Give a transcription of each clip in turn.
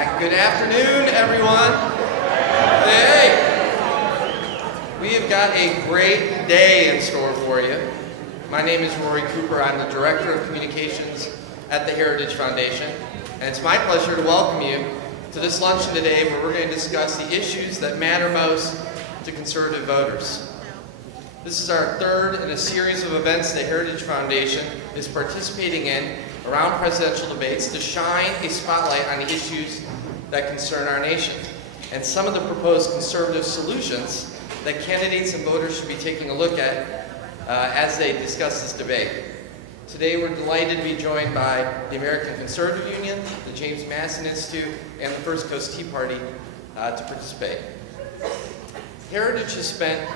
Good afternoon, everyone. Hey! We have got a great day in store for you. My name is Rory Cooper. I'm the Director of Communications at the Heritage Foundation. And it's my pleasure to welcome you to this luncheon today where we're going to discuss the issues that matter most to conservative voters. This is our third in a series of events the Heritage Foundation is participating in around presidential debates to shine a spotlight on the issues that concern our nation and some of the proposed conservative solutions that candidates and voters should be taking a look at as they discuss this debate. Today we're delighted to be joined by the American Conservative Union, the James Madison Institute, and the First Coast Tea Party to participate. Heritage has spent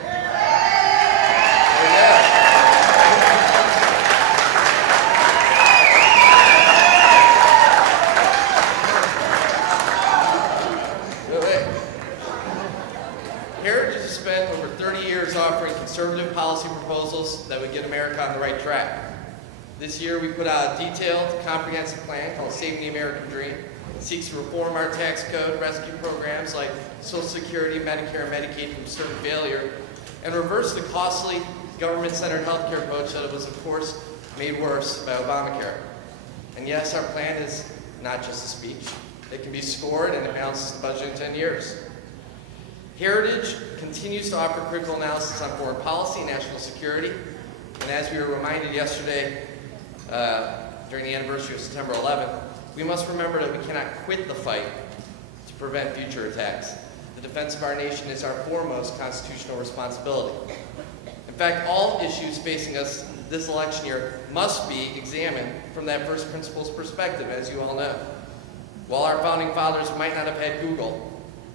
Heritage has spent over 30 years offering conservative policy proposals that would get America on the right track. This year we put out a detailed, comprehensive plan called Saving the American Dream. It seeks to reform our tax code, rescue programs like Social Security, Medicare, and Medicaid from certain failure, and reverse the costly government-centered health care approach that was, of course, made worse by Obamacare. And yes, our plan is not just a speech. It can be scored and it balances the budget in 10 years. Heritage continues to offer critical analysis on foreign policy and national security. And as we were reminded yesterday during the anniversary of September 11th, we must remember that we cannot quit the fight to prevent future attacks. The defense of our nation is our foremost constitutional responsibility. In fact, all issues facing us this election year must be examined from that first principles perspective, as you all know. While our founding fathers might not have had Google,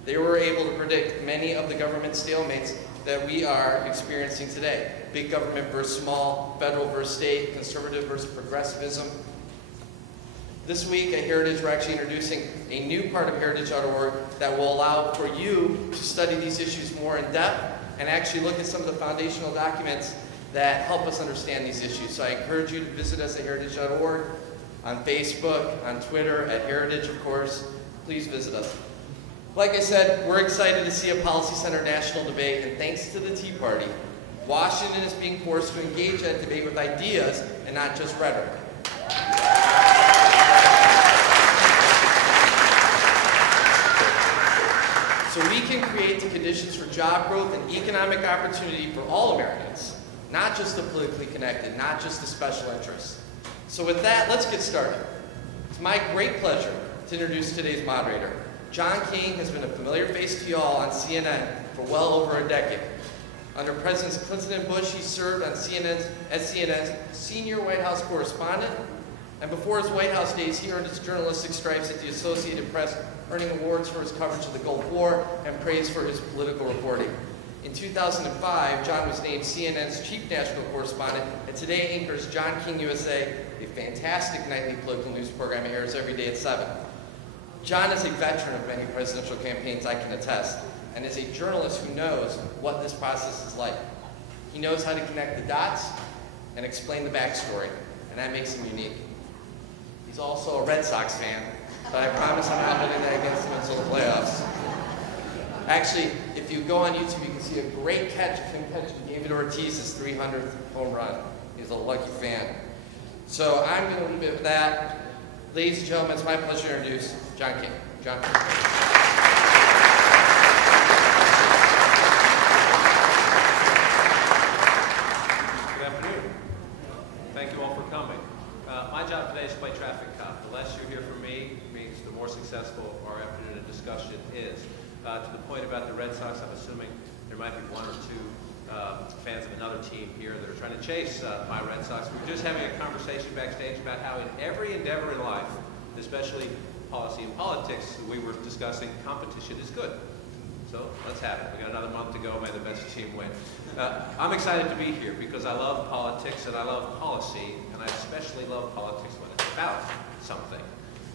they were able to predict many of the government stalemates that we are experiencing today. Big government versus small, federal versus state, conservative versus progressivism. This week at Heritage, we're actually introducing a new part of heritage.org that will allow for you to study these issues more in depth and actually look at some of the foundational documents that help us understand these issues. So I encourage you to visit us at heritage.org, on Facebook, on Twitter, at Heritage, of course. Please visit us. Like I said, we're excited to see a policy-centered national debate, and thanks to the Tea Party, Washington is being forced to engage that debate with ideas and not just rhetoric. So we can create the conditions for job growth and economic opportunity for all Americans, not just the politically connected, not just the special interests. So with that, let's get started. It's my great pleasure to introduce today's moderator. John King has been a familiar face to you all on CNN for well over a decade. Under Presidents Clinton and Bush, he served on as CNN's senior White House correspondent. And before his White House days, he earned his journalistic stripes at the Associated Press, earning awards for his coverage of the Gulf War and praise for his political reporting. In 2005, John was named CNN's chief national correspondent, and today anchors John King USA, a fantastic nightly political news program that airs every day at 7. John is a veteran of many presidential campaigns, I can attest, and is a journalist who knows what this process is like. He knows how to connect the dots and explain the backstory, and that makes him unique. He's also a Red Sox fan, but I promise I'm not holding that against him until the playoffs. Actually, if you go on YouTube, you can see a great catch of him catching David Ortiz's 300th home run. He's a lucky fan. So I'm going to leave it with that. Ladies and gentlemen, it's my pleasure to introduce John King. John. Good afternoon. Thank you all for coming. My job today is to play traffic cop. The less you hear from me means the more successful our afternoon of discussion is. To the point about the Red Sox, I'm assuming there might be one or two fans of another team here that are trying to chase my Red Sox. We were just having a conversation backstage about how in every endeavor in life, especially policy and politics, we were discussing competition is good. So let's have it. We got another month to go. May the best team win. I'm excited to be here because I love politics and I love policy, and I especially love politics when it's about something.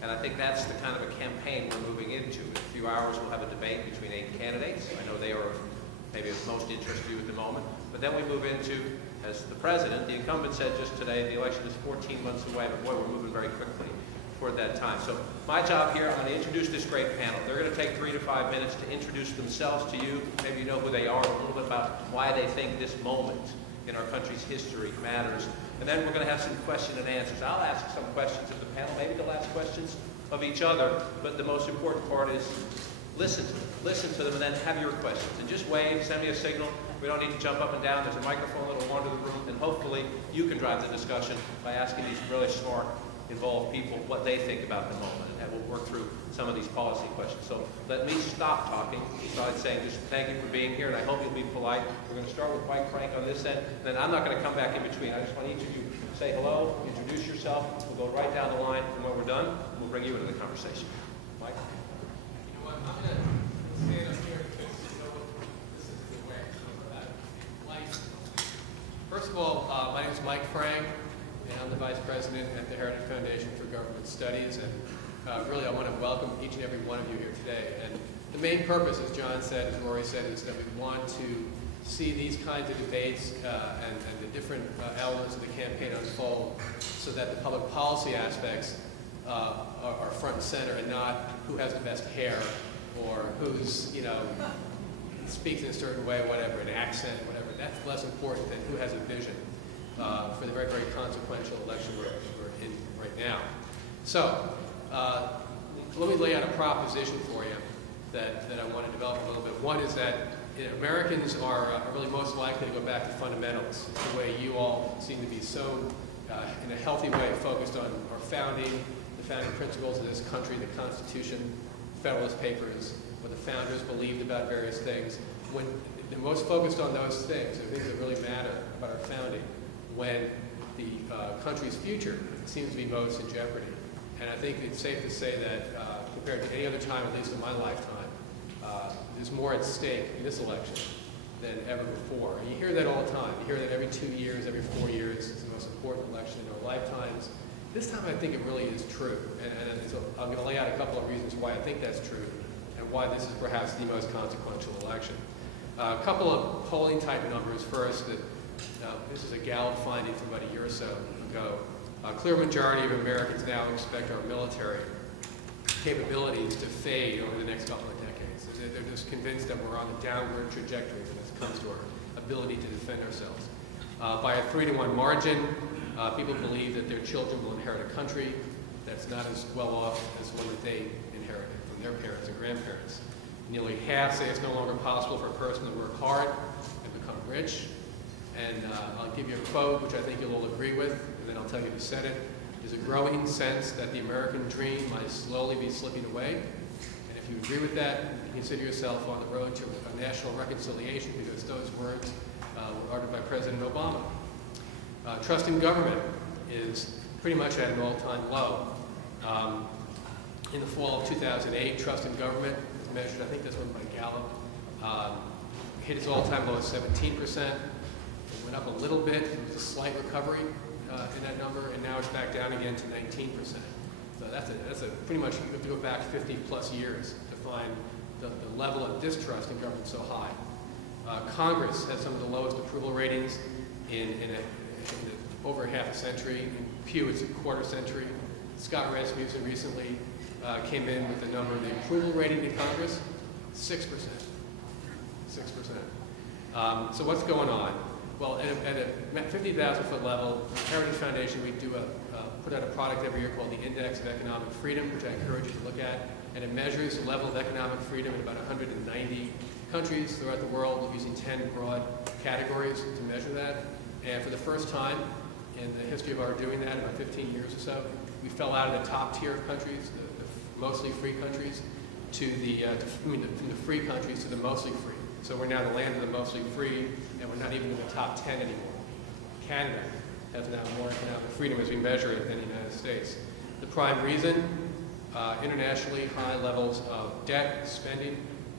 And I think that's the kind of a campaign we're moving into. In a few hours, we'll have a debate between 8 candidates. I know they are maybe of most interest to you at the moment. But then we move into, as the president, the incumbent said just today, the election is 14 months away, but boy, we're moving very quickly. toward that time. So my job here, I'm going to introduce this great panel. They're going to take 3 to 5 minutes to introduce themselves to you. Maybe you know who they are, a little bit about why they think this moment in our country's history matters. And then we're going to have some question and answers. I'll ask some questions of the panel. Maybe they'll ask questions of each other. But the most important part is listen to them. Listen to them and then have your questions. And just wave, send me a signal. We don't need to jump up and down. There's a microphone that'll wander the room. And hopefully you can drive the discussion by asking these really smart, involved people what they think about the moment, and we'll work through some of these policy questions. So let me stop talking, besides saying just thank you for being here, and I hope you'll be polite. We're going to start with Mike Frank on this end, and then I'm not going to come back in between. I just want each of you to say hello, introduce yourself. We'll go right down the line, and when we're done, we'll bring you into the conversation. Mike? You know what, I'm going to stand up here because you know what, this is the way. First of all, my name is Mike Frank. And I'm the Vice President at the Heritage Foundation for Government Studies, and really I want to welcome each and every one of you here today. And the main purpose, as John said, as Rory said, is that we want to see these kinds of debates and the different elements of the campaign unfold so that the public policy aspects are front and center, and not who has the best hair or who's, you know, speaks in a certain way, whatever, an accent, whatever. That's less important than who has a vision. For the very, very consequential election we're in right now. So, let me lay out a proposition for you that I want to develop a little bit. One is that Americans are really most likely to go back to fundamentals, the way you all seem to be so, in a healthy way, focused on our founding, the founding principles of this country, the Constitution, Federalist Papers, what the founders believed about various things. When they're most focused on those things, the things that really matter about our founding, when the country's future seems to be most in jeopardy. And I think it's safe to say that compared to any other time, at least in my lifetime, there's more at stake in this election than ever before. And you hear that all the time. You hear that every 2 years, every 4 years, it's the most important election in our lifetimes. This time I think it really is true. And so I'm going to lay out a couple of reasons why I think that's true and why this is perhaps the most consequential election. A couple of polling type numbers first. This is a Gallup finding from about a year or so ago. A clear majority of Americans now expect our military capabilities to fade over the next couple of decades. They're just convinced that we're on a downward trajectory when it comes to our ability to defend ourselves. By a 3-to-1 margin, people believe that their children will inherit a country that's not as well off as one that they inherited from their parents and grandparents. Nearly half say it's no longer possible for a person to work hard and become rich. And I'll give you a quote, which I think you'll all agree with, and then I'll tell you who said it. There's a growing sense that the American dream might slowly be slipping away. And if you agree with that, you consider yourself on the road to a national reconciliation, because those words were uttered by President Obama. Trust in government is pretty much at an all-time low. In the fall of 2008, trust in government was measured, I think this one by Gallup, hit its all-time low of 17%. Went up a little bit. There was a slight recovery in that number, and now it's back down again to 19%. So that's a pretty much, you have to go back 50 plus years to find the level of distrust in government so high. Congress has some of the lowest approval ratings in over half a century. In Pew, it's a quarter century. Scott Rasmussen recently came in with the number of the approval rating to Congress, 6%. 6%. So what's going on? Well, at a 50,000-foot level, Heritage Foundation, we do put out a product every year called the Index of Economic Freedom, which I encourage you to look at, and it measures the level of economic freedom in about 190 countries throughout the world, using 10 broad categories to measure that. And for the first time in the history of our doing that, about 15 years or so, we fell out of the top tier of countries, the mostly free countries, from the free countries to the mostly free. So we're now the land of the mostly free, and we're not even in the top 10 anymore. Canada has now more economic freedom as we measure it than the United States. The prime reason, internationally high levels of debt, spending,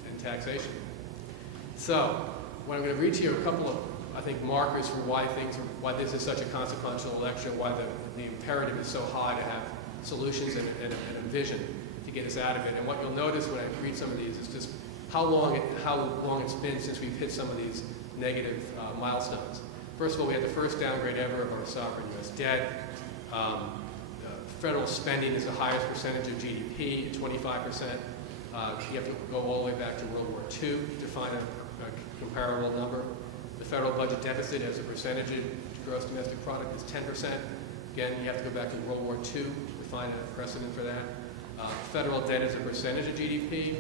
and taxation. So, what I'm going to read to you are a couple of, I think, markers for why this is such a consequential election, why the imperative is so high to have solutions and a vision to get us out of it. And what you'll notice when I read some of these is just how long it's been since we've hit some of these negative milestones. First of all, we had the first downgrade ever of our sovereign U.S. debt. Federal spending is the highest percentage of GDP, 25%. You have to go all the way back to World War II to find a comparable number. The federal budget deficit as a percentage of gross domestic product is 10%. Again, you have to go back to World War II to find a precedent for that. Federal debt as a percentage of GDP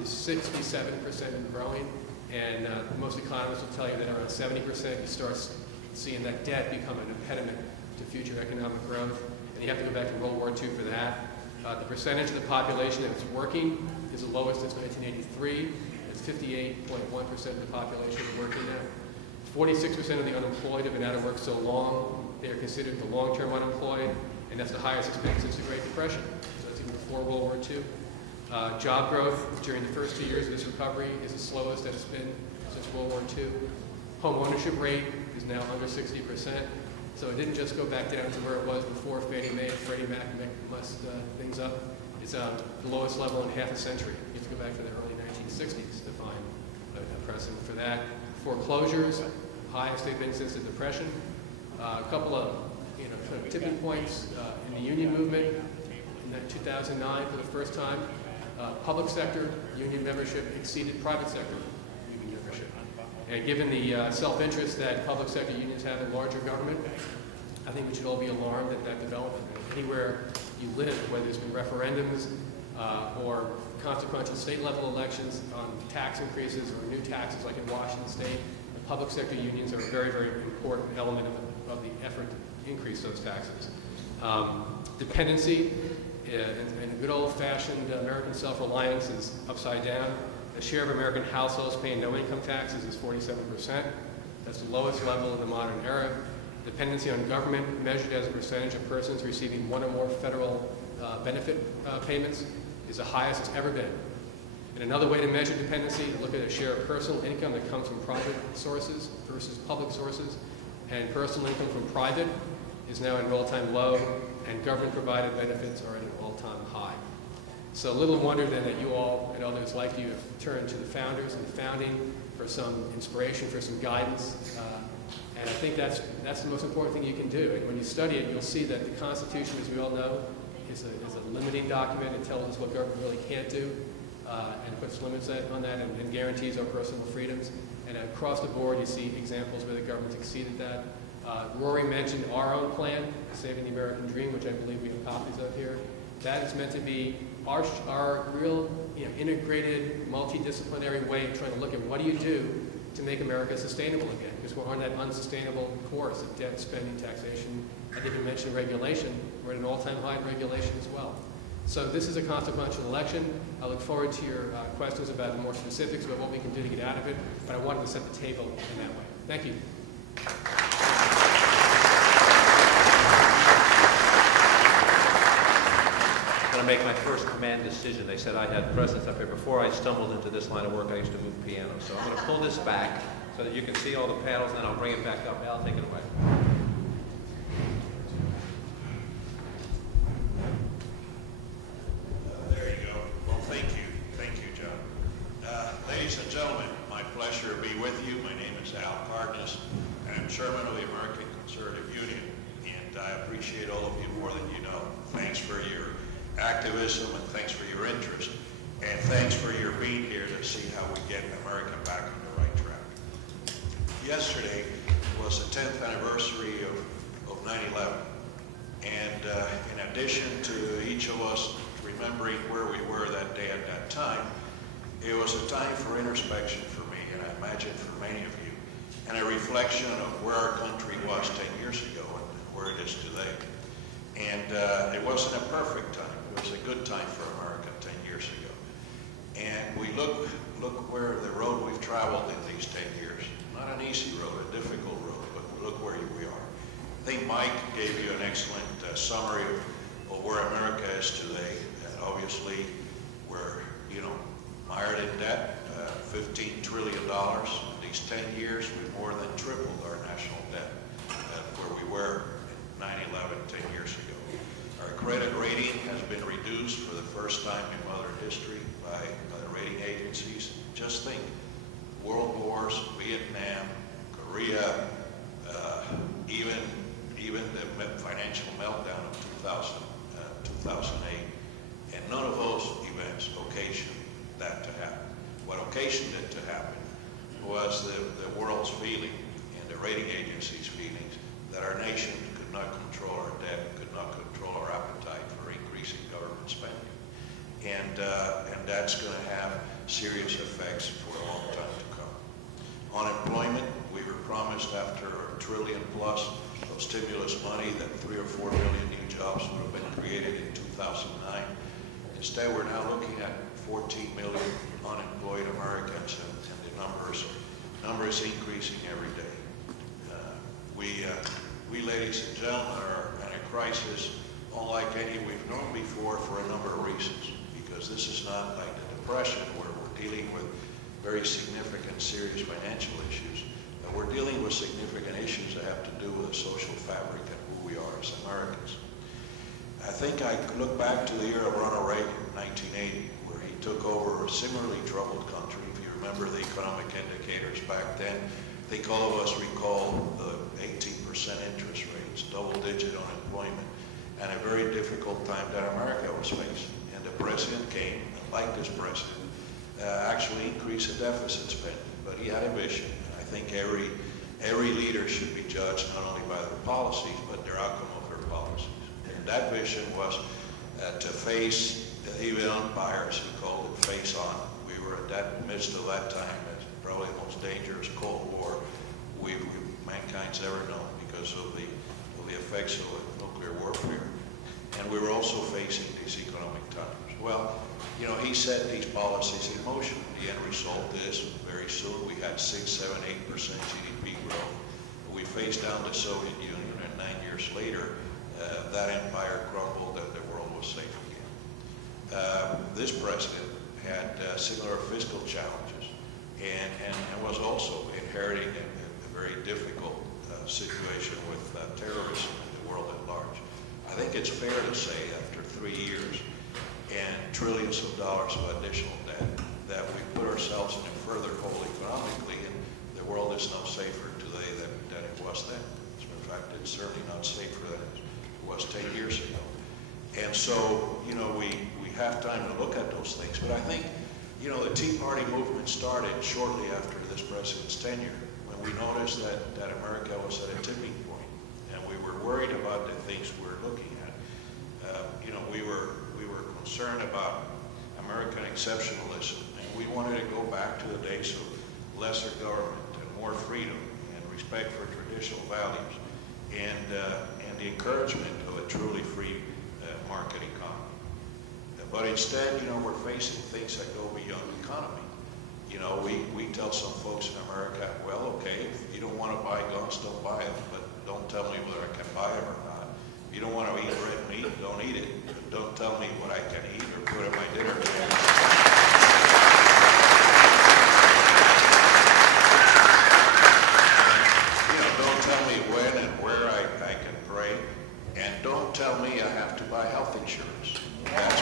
is 67% and growing. And most economists will tell you that around 70%, you start seeing that debt become an impediment to future economic growth. And you have to go back to World War II for that. The percentage of the population that's working is the lowest since 1983. It's 58.1% of the population working now. 46% of the unemployed have been out of work so long, they are considered the long-term unemployed, and that's the highest it's been since the Great Depression. So that's even before World War II. Job growth during the first 2 years of this recovery is the slowest that it's been since World War II. Home ownership rate is now under 60%. So it didn't just go back down to where it was before Fannie Mae and Freddie Mac messed things up. It's the lowest level in half a century. You have to go back to the early 1960s to find a precedent for that. Foreclosures, highest they've been since the Depression. A couple of kind of tipping points in the union movement. In 2009, for the first time, public sector union membership exceeded private sector union membership. And given the self-interest that public sector unions have in larger government, I think we should all be alarmed at that development. Anywhere you live, whether it's been referendums or consequential state-level elections on tax increases or new taxes like in Washington State, the public sector unions are a very, very important element of the effort to increase those taxes. Dependency and good old-fashioned American self-reliance is upside down. The share of American households paying no income taxes is 47%. That's the lowest level in the modern era. Dependency on government, measured as a percentage of persons receiving one or more federal benefit payments, is the highest it's ever been. And another way to measure dependency is to look at a share of personal income that comes from private sources versus public sources. And personal income from private is now at an all-time low, and government-provided benefits are at an all-time high. So little wonder then that you all and others like you have turned to the founders and the founding for some inspiration, for some guidance. And I think that's the most important thing you can do. And when you study it, you'll see that the Constitution, as we all know, is a limiting document. It tells us what government really can't do and puts limits on that and guarantees our personal freedoms. And across the board, you see examples where the government's exceeded that. Rory mentioned our own plan, Saving the American Dream, which I believe we have copies of here. That is meant to be our real integrated, multidisciplinary way of trying to look at what do you do to make America sustainable again, because we're on that unsustainable course of debt, spending, taxation. I didn't mention regulation. We're at an all-time high in regulation as well. So this is a consequential election. I look forward to your questions about the more specifics about what we can do to get out of it, but I wanted to set the table in that way. Thank you. I'm going to make my first command decision. They said I had presence up here. Before I stumbled into this line of work, I used to move pianos. So I'm going to pull this back so that you can see all the panels, and then I'll bring it back up. Al, take it away. There you go. Well, thank you. Thank you, John. Ladies and gentlemen, my pleasure to be with you. My name is Al Cardenas, and I'm chairman of the American Conservative Union, and I appreciate all of you more than you know. Thanks for your activism, and thanks for your interest, and thanks for your being here to see how we get America back on the right track. Yesterday was the 10th anniversary of 9/11, and in addition to each of us remembering where we were that day at that time, it was a time for introspection for me, and I imagine for many of you, and a reflection of where our country was 10 years ago and where it is today. And it wasn't a perfect time. It was a good time for America 10 years ago. And we look where the road we've traveled in these 10 years. Not an easy road, a difficult road, but look where we are. I think Mike gave you an excellent summary of where America is today. And obviously, we're, mired in debt, $15 trillion. In these 10 years, we've more than tripled our national debt where we were in 9/11 10 years ago. Our credit rating has been reduced for the first time in modern history by the rating agencies. Just think, world wars, Vietnam, Korea, even the financial meltdown of 2008, and none of those events occasioned that to happen. What occasioned it to happen was the world's feeling and the rating agencies' feelings that our nation could not control our debt, could not control our appetite for increasing government spending. And that's going to have serious effects for a long time to come. Unemployment, we were promised after $1 trillion plus of stimulus money that 3 or 4 million new jobs would have been created in 2009. Instead, we're now looking at 14 million unemployed Americans, and the number is increasing every day. We, ladies and gentlemen, are in a crisis unlike any we've known before for a number of reasons. Because this is not like the Depression, where we're dealing with very significant, serious financial issues. We're dealing with significant issues that have to do with the social fabric and who we are as Americans. I think I look back to the year of Ronald Reagan, 1980, where he took over a similarly troubled country. If you remember the economic indicators back then, I think all of us recall the 18% interest rates, double-digit unemployment, and a very difficult time that America was facing. And the president came, and like this president, actually increased the deficit spending. But he had a vision. I think every leader should be judged not only by their policies, but their outcome of their policies. And that vision was to face the evil umpires, he called it face on. We were at that midst of that time, as probably the most dangerous Cold War mankind's ever known because of the effects of nuclear warfare. And we were also facing these economic times. Well, you know, he set these policies in motion. The end result is very soon we had 6, 7, 8% GDP growth. We faced down the Soviet Union, and 9 years later, that empire crumbled and the world was safe again. This president had similar fiscal challenges and was also inheriting a very difficult situation with terrorism in the world at large. I think it's fair to say after 3 years and trillions of dollars of additional debt that we put ourselves in a further hole economically, and the world is no safer today than it was then. As a matter of fact, it's certainly not safer than it was 10 years ago. And so, you know, we have time to look at those things. But I think, you know, the Tea Party movement started shortly after this president's tenure, when we noticed that America was at a tipping point, and we were worried about the things we were looking at. You know, we were concerned about American exceptionalism, and we wanted to go back to the days of lesser government and more freedom and respect for traditional values and the encouragement of a truly free market economy. But instead, you know, we're facing things that go beyond the economy. You know, we tell some folks in America, well, okay, if you don't want to buy guns, don't buy them, but don't tell me whether I can buy them or not. If you don't want to eat red meat, don't eat it. Don't tell me what I can eat or put in my dinner table. You know, don't tell me when and where I can pray, and don't tell me I have to buy health insurance. That's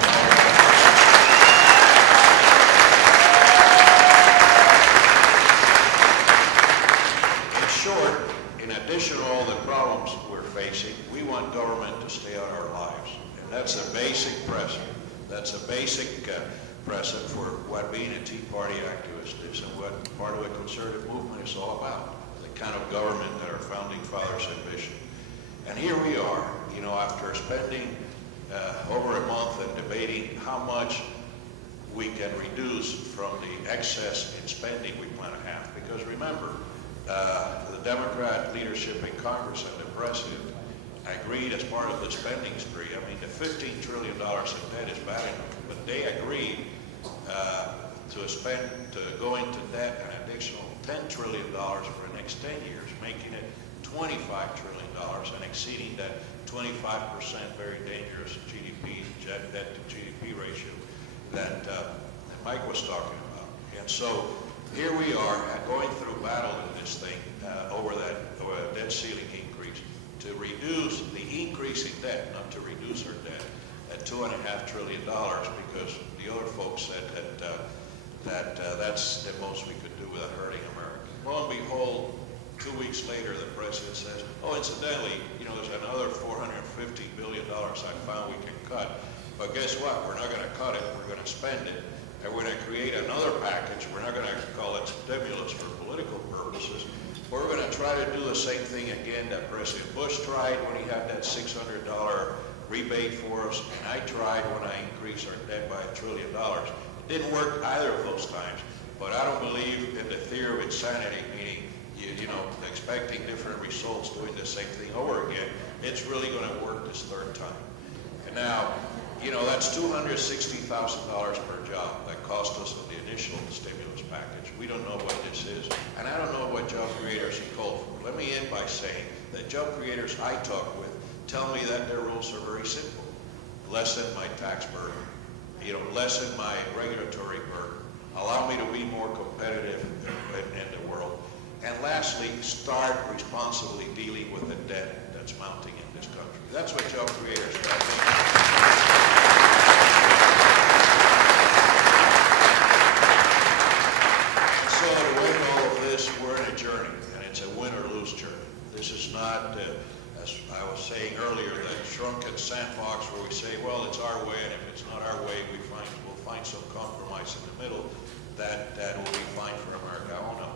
in short, in addition to all the problems we're facing, we want government to stay out of our lives. And that's a basic precedent. That's a basic precedent for what being a Tea Party activist is and what part of the conservative movement is all about, the kind of government that our founding fathers envisioned. And here we are, you know, after spending over a month and debating how much we can reduce from the excess in spending we plan to have. Because remember, the Democrat leadership in Congress and the President agreed as part of the spending spree. I mean, the $15 trillion in debt is bad enough, but they agreed to go into debt an additional $10 trillion for the next 10 years, making it $25 trillion and exceeding that 25% very dangerous debt to GDP ratio that Mike was talking about. And so here we are going through battle in this thing over that debt ceiling increase to reduce the increasing debt, not to reduce our debt, at $2.5 trillion because the other folks said that that's the most we could do without hurting America. Lo and behold, 2 weeks later, the president says, oh, incidentally, you know, there's another $450 billion I found we can cut. But guess what? We're not going to cut it. We're going to spend it. And we're going to create another package. We're not going to call it stimulus for political purposes. We're going to try to do the same thing again that President Bush tried when he had that $600 rebate for us, and I tried when I increased our debt by $1 trillion. It didn't work either of those times, but I don't believe in the theory of insanity, meaning you know, expecting different results, doing the same thing over again. It's really going to work this third time. And now, you know, that's $260,000 per job that cost us in the initial stimulus package. We don't know what this is, and I don't know what job creators he called for. Let me end by saying that job creators I talk with tell me that their rules are very simple. Lessen my tax burden, you know, lessen my regulatory burden, allow me to be more competitive in the world, and lastly, start responsibly dealing with the debt that's mounting in this country. That's what job creators tell me. And so to win all of this, we're in a journey, and it's a win or lose journey. This is not, as I was saying earlier, that shrunken sandbox where we say, well, it's our way, and if it's not our way, we'll find some compromise in the middle that will be fine for America. Oh no.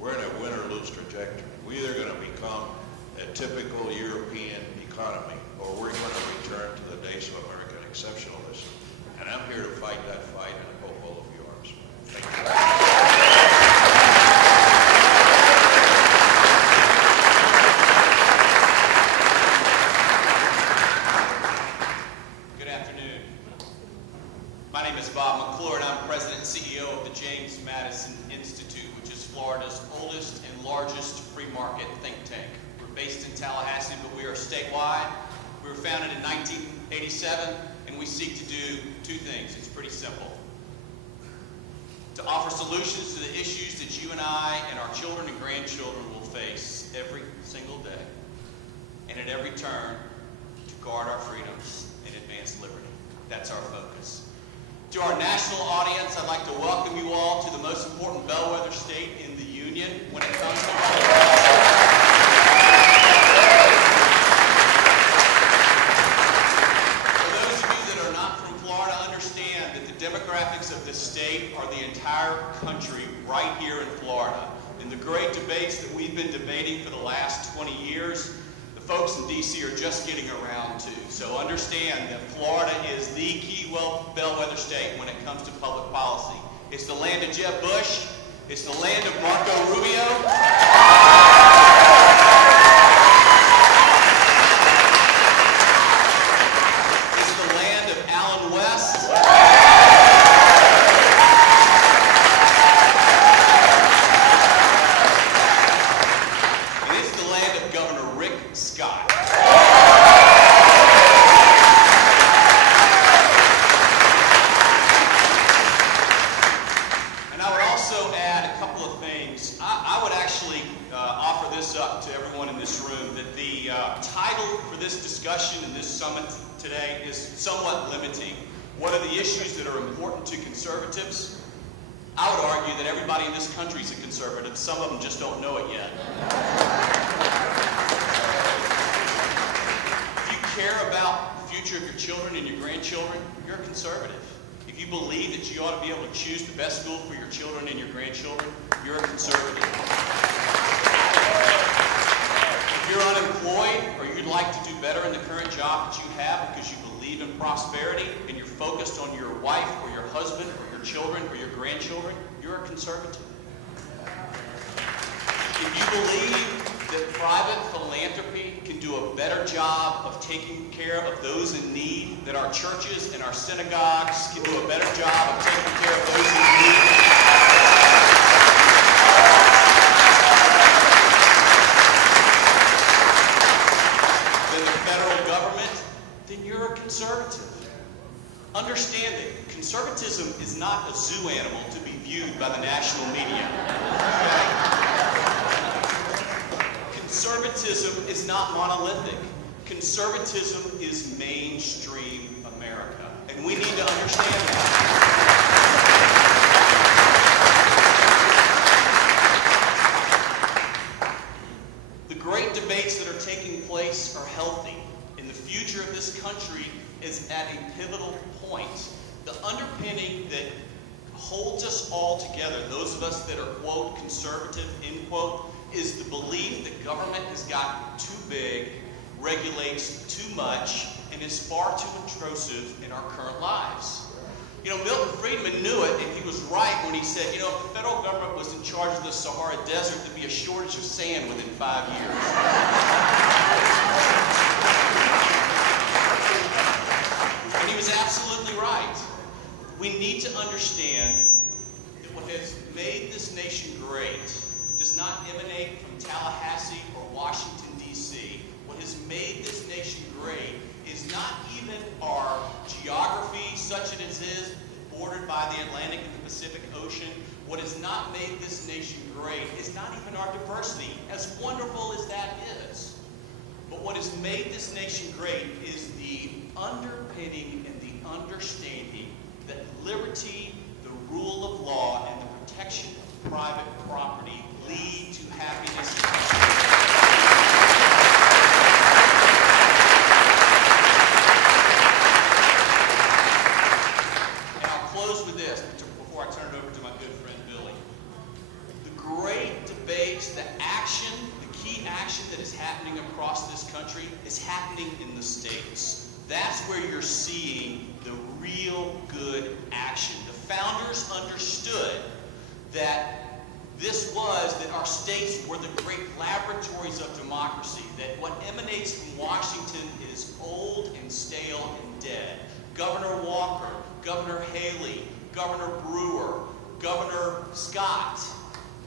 We're in a win or lose trajectory. We're either going to become a typical European economy, or we're going to return to the days of American exceptionalism. And I'm here to fight that fight, and I hope all of you are as well. Thank you. My name is McClure, and I'm President and CEO of the James Madison Institute, which is Florida's oldest and largest free market think tank. We're based in Tallahassee, but we are statewide. We were founded in 1987, and we seek to do two things. It's pretty simple. To offer solutions to the issues that you and I and our children and grandchildren will face every single day, and at every turn, to guard our freedoms and advance liberty. That's our focus. To our national audience, I'd like to welcome you all to the most important bellwether state in the Union when it comes to public policy. For those of you that are not from Florida, understand that the demographics of this state are the entire country right here in Florida. In the great debates that we've been debating for the last 20 years, the folks in D.C. are just getting around to. So understand that Florida is the key bellwether state when it comes to public policy. It's the land of Jeb Bush. It's the land of Marco Rubio. Today is somewhat limiting. What are the issues that are important to conservatives? I would argue that everybody in this country is a conservative. Some of them just don't know it yet. If you care about the future of your children and your grandchildren, you're a conservative. If you believe that you ought to be able to choose the best school for your children and your grandchildren, you're a conservative. If you're unemployed or you'd like to do better in the current job that you have because you believe in prosperity and you're focused on your wife or your husband or your children or your grandchildren, you're a conservative. If you believe that private philanthropy can do a better job of taking care of those in need, that our churches and our synagogues can do a better job of taking care of those in need, then you're a conservative. Understand that conservatism is not a zoo animal to be viewed by the national media. Conservatism is not monolithic. Conservatism is mainstream America, and we need to understand that. banks are healthy and the future of this country is at a pivotal point. The underpinning that holds us all together, those of us that are, quote, conservative, end quote, is the belief that government has gotten too big, regulates too much, and is far too intrusive in our current lives. You know, Milton Friedman knew it, and he was right when he said, you know, if the federal government was in charge of the Sahara Desert, there'd be a shortage of sand within 5 years. And he was absolutely right. We need to understand that what has made this nation great does not emanate from Tallahassee or Washington, D.C. What has made this nation great is not even our geography, such as it is, bordered by the Atlantic and the Pacific Ocean. What has not made this nation great is not even our diversity, as wonderful as that is. But what has made this nation great is the underpinning and the understanding that liberty, the rule of law, and the protection of private property lead to happiness and prosperity. With this, before I turn it over to my good friend Billy. The great debates, the action, the key action that is happening across this country is happening in the states. That's where you're seeing the real good action. The founders understood that that our states were the great laboratories of democracy, that what emanates from Washington is old and stale and dead. Governor Walker, Governor Haley, Governor Brewer, Governor Scott,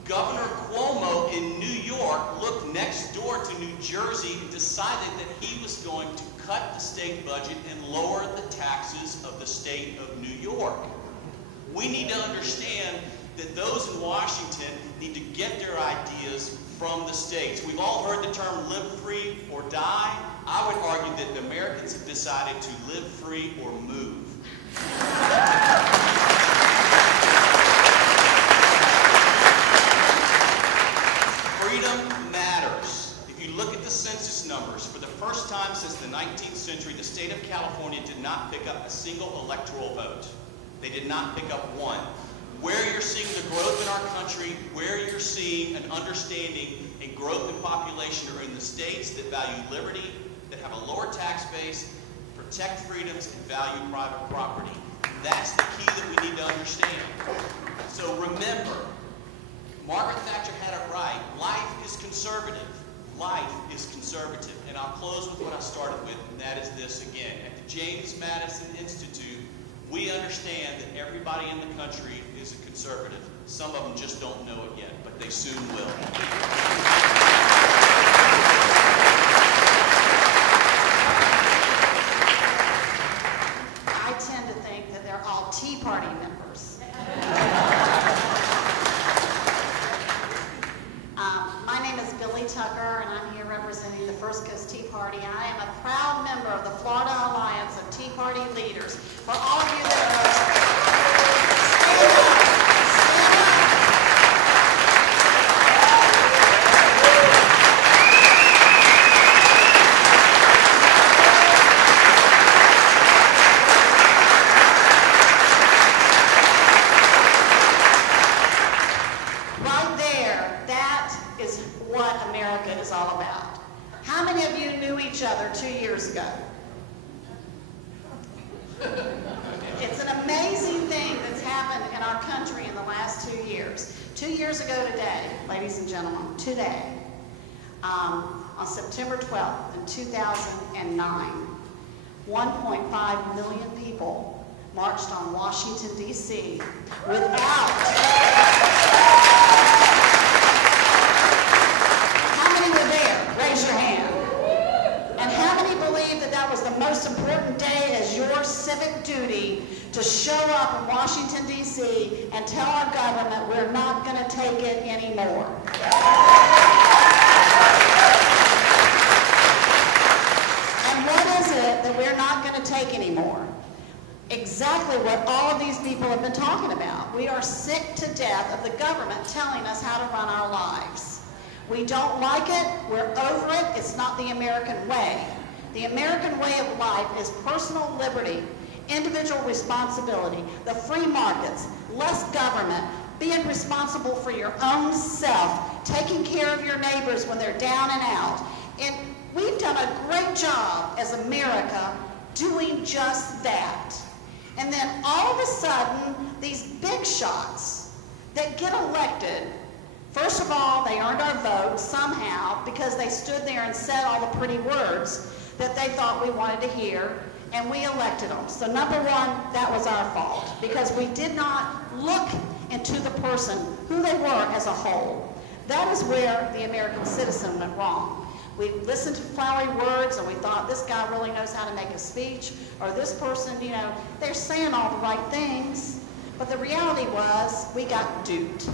Governor Cuomo in New York looked next door to New Jersey and decided that he was going to cut the state budget and lower the taxes of the state of New York. We need to understand that those in Washington need to get their ideas from the states. We've all heard the term live free or die. I would argue that the Americans have decided to live free or move. Freedom matters. If you look at the census numbers, for the first time since the 19th century, the state of California did not pick up a single electoral vote. They did not pick up one. Where you're seeing the growth in our country, where you're seeing an understanding and growth in population are in the states that value liberty, that have a lower tax base, protect freedoms, and value private property. That's the key that we need to understand. So remember, Margaret Thatcher had it right. Life is conservative. Life is conservative. And I'll close with what I started with, and that is this again. At the James Madison Institute, we understand that everybody in the country is a conservative. Some of them just don't know it yet, but they soon will. I tend to think that they're all Tea Party members. My name is Billy Tucker, and I'm here representing the First Coast Tea Party, and I am a proud member of the Florida Alliance of Tea Party Leaders. For all of you that are right there, that is what America is all about. How many of you knew each other 2 years ago? It's an amazing thing that's happened in our country in the last 2 years. 2 years ago today, ladies and gentlemen, today, on September 12th in 2009, 1.5 million people marched on Washington, D.C. without... How many were there? Raise your hand. And how many believe that that was the most important day as your civic duty to show up in Washington, D.C. and tell our government we're not going to take it anymore? And what is it that we're not going to take anymore? Exactly what all of these people have been talking about. We are sick to death of the government telling us how to run our lives. We don't like it. We're over it. It's not the American way. The American way of life is personal liberty, individual responsibility, the free markets, less government, being responsible for your own self, taking care of your neighbors when they're down and out. And we've done a great job as America doing just that. And then all of a sudden, these big shots that get elected, first of all, they earned our vote somehow because they stood there and said all the pretty words that they thought we wanted to hear, and we elected them. So number one, that was our fault because we did not look into the person, who they were as a whole. That is where the American citizen went wrong. We listened to flowery words and we thought this guy really knows how to make a speech, or this person, you know, they're saying all the right things. But the reality was we got duped.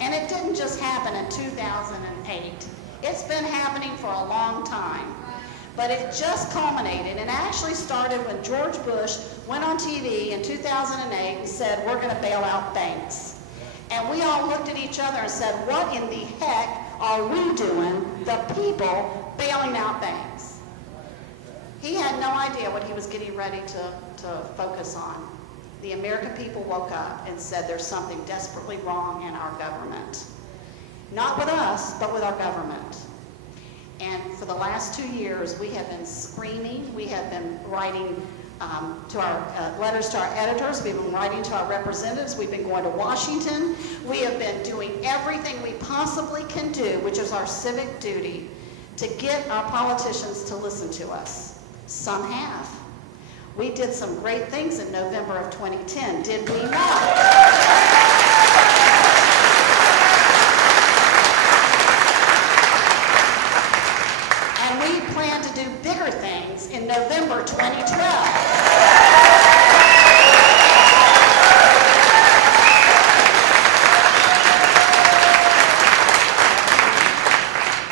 And it didn't just happen in 2008. It's been happening for a long time. But it just culminated and actually started when George Bush went on TV in 2008 and said, we're going to bail out banks. And we all looked at each other and said, what in the heck are we doing, the people, bailing out banks? He had no idea what he was getting ready to focus on. The American people woke up and said there's something desperately wrong in our government. Not with us, but with our government. And for the last 2 years, we have been screaming. We have been writing to our letters to our editors. We've been writing to our representatives. We've been going to Washington. We have been doing everything we possibly can do, which is our civic duty, to get our politicians to listen to us. Some have. We did some great things in November of 2010, did we not? To do bigger things in November 2012.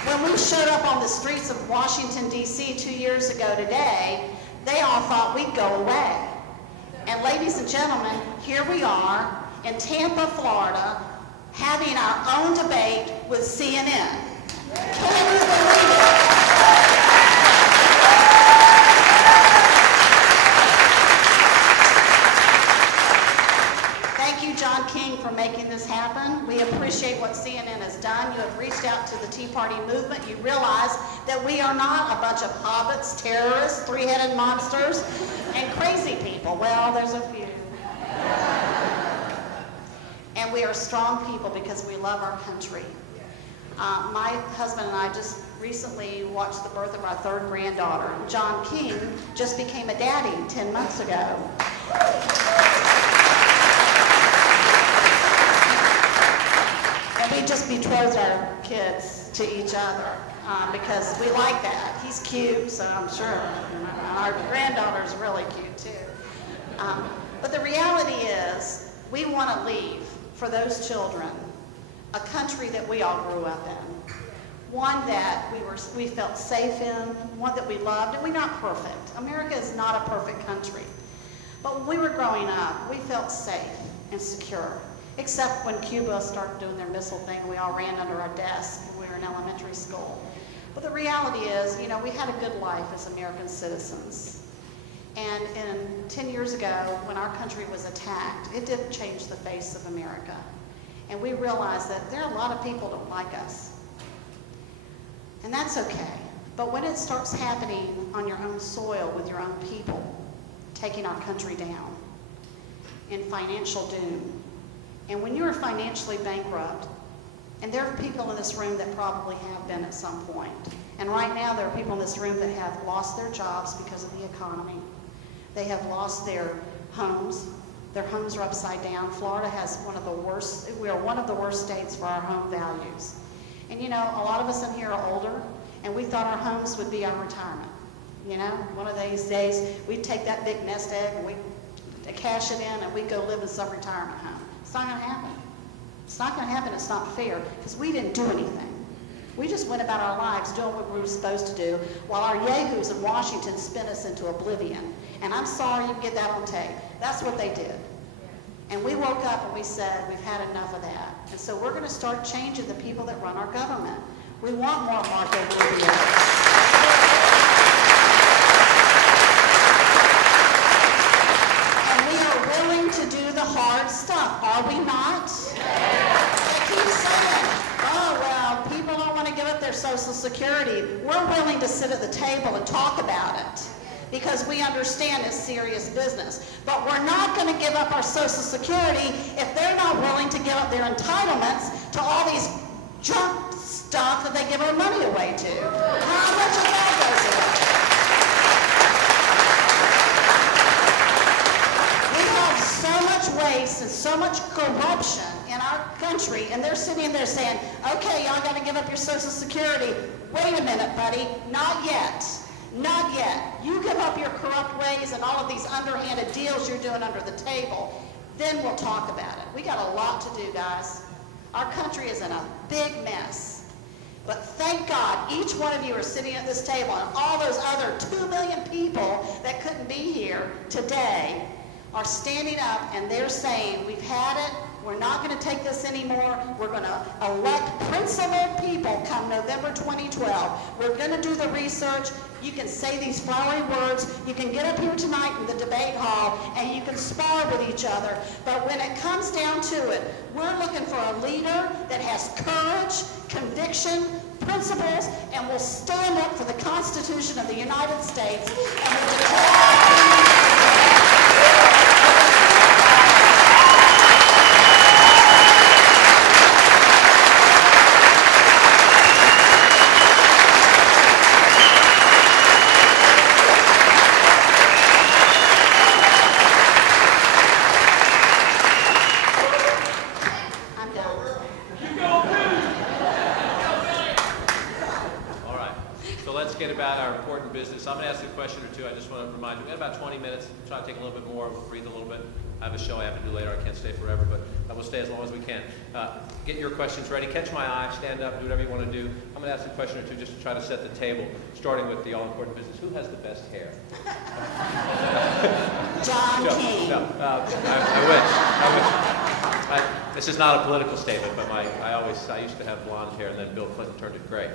When we showed up on the streets of Washington, D.C. 2 years ago today, they all thought we'd go away. And ladies and gentlemen, here we are in Tampa, Florida, having our own debate with CNN. Can you believe it? For making this happen. We appreciate what CNN has done. You have reached out to the Tea Party movement. You realize that we are not a bunch of hobbits, terrorists, three-headed monsters, and crazy people. Well, there's a few. And we are strong people because we love our country. My husband and I just recently watched the birth of our third granddaughter. John King just became a daddy 10 months ago. We just betrothed our kids to each other because we like that. He's cute, so I'm sure. And our granddaughter's really cute too. But the reality is, we want to leave for those children a country that we all grew up in, one that we felt safe in, one that we loved, and we're not perfect. America is not a perfect country. But when we were growing up, we felt safe and secure. Except when Cuba started doing their missile thing, we all ran under our desks when we were in elementary school. But the reality is, you know, we had a good life as American citizens. And 10 years ago, when our country was attacked, it did change the face of America. And we realized that there are a lot of people who don't like us. And that's okay. But when it starts happening on your own soil with your own people, taking our country down in financial doom, and when you're financially bankrupt, and there are people in this room that probably have been at some point, and right now there are people in this room that have lost their jobs because of the economy. They have lost their homes. Their homes are upside down. Florida has one of the worst, we are one of the worst states for our home values. And you know, a lot of us in here are older, and we thought our homes would be our retirement. You know, one of these days, we'd take that big nest egg and we'd cash it in and we'd go live in some retirement home. It's not going to happen. It's not going to happen. It's not fair because we didn't do anything. We just went about our lives doing what we were supposed to do while our yahoos in Washington spin us into oblivion. And I'm sorry, you can get that on tape. That's what they did. And we woke up and we said, we've had enough of that. And so we're going to start changing the people that run our government. We want more Marco Rubios. And we are willing to do the hard stuff, are we not? Keep saying, oh, well, people don't want to give up their Social Security. We're willing to sit at the table and talk about it because we understand it's serious business. But we're not going to give up our Social Security if they're not willing to give up their entitlements to all these junk stuff that they give our money away to. How much of that goes away? We have so much waste and so much corruption in our country, and they're sitting there saying, okay, y'all got to give up your Social Security. Wait a minute, buddy, not yet. Not yet. You give up your corrupt ways and all of these underhanded deals you're doing under the table, then we'll talk about it. We got a lot to do, guys. Our country is in a big mess. But thank God each one of you are sitting at this table, and all those other 2 million people that couldn't be here today are standing up and they're saying, we've had it, we're not going to take this anymore, we're going to elect principled people come November 2012. We're going to do the research. You can say these flowery words, you can get up here tonight in the debate hall and you can spar with each other, but when it comes down to it, we're looking for a leader that has courage, conviction, principles, and will stand up for the Constitution of the United States and will business. I'm going to ask you a question or two. I just want to remind you, we've got about 20 minutes. Try to take a little bit more. We'll breathe a little bit. I have a show I have to do later. I can't stay forever, but I will stay as long as we can. Get your questions ready. Catch my eye. Stand up. Do whatever you want to do. I'm going to ask a question or two just to try to set the table, starting with the all-important business. Who has the best hair? John King. No, I wish. This is not a political statement, but I used to have blonde hair, and then Bill Clinton turned it gray.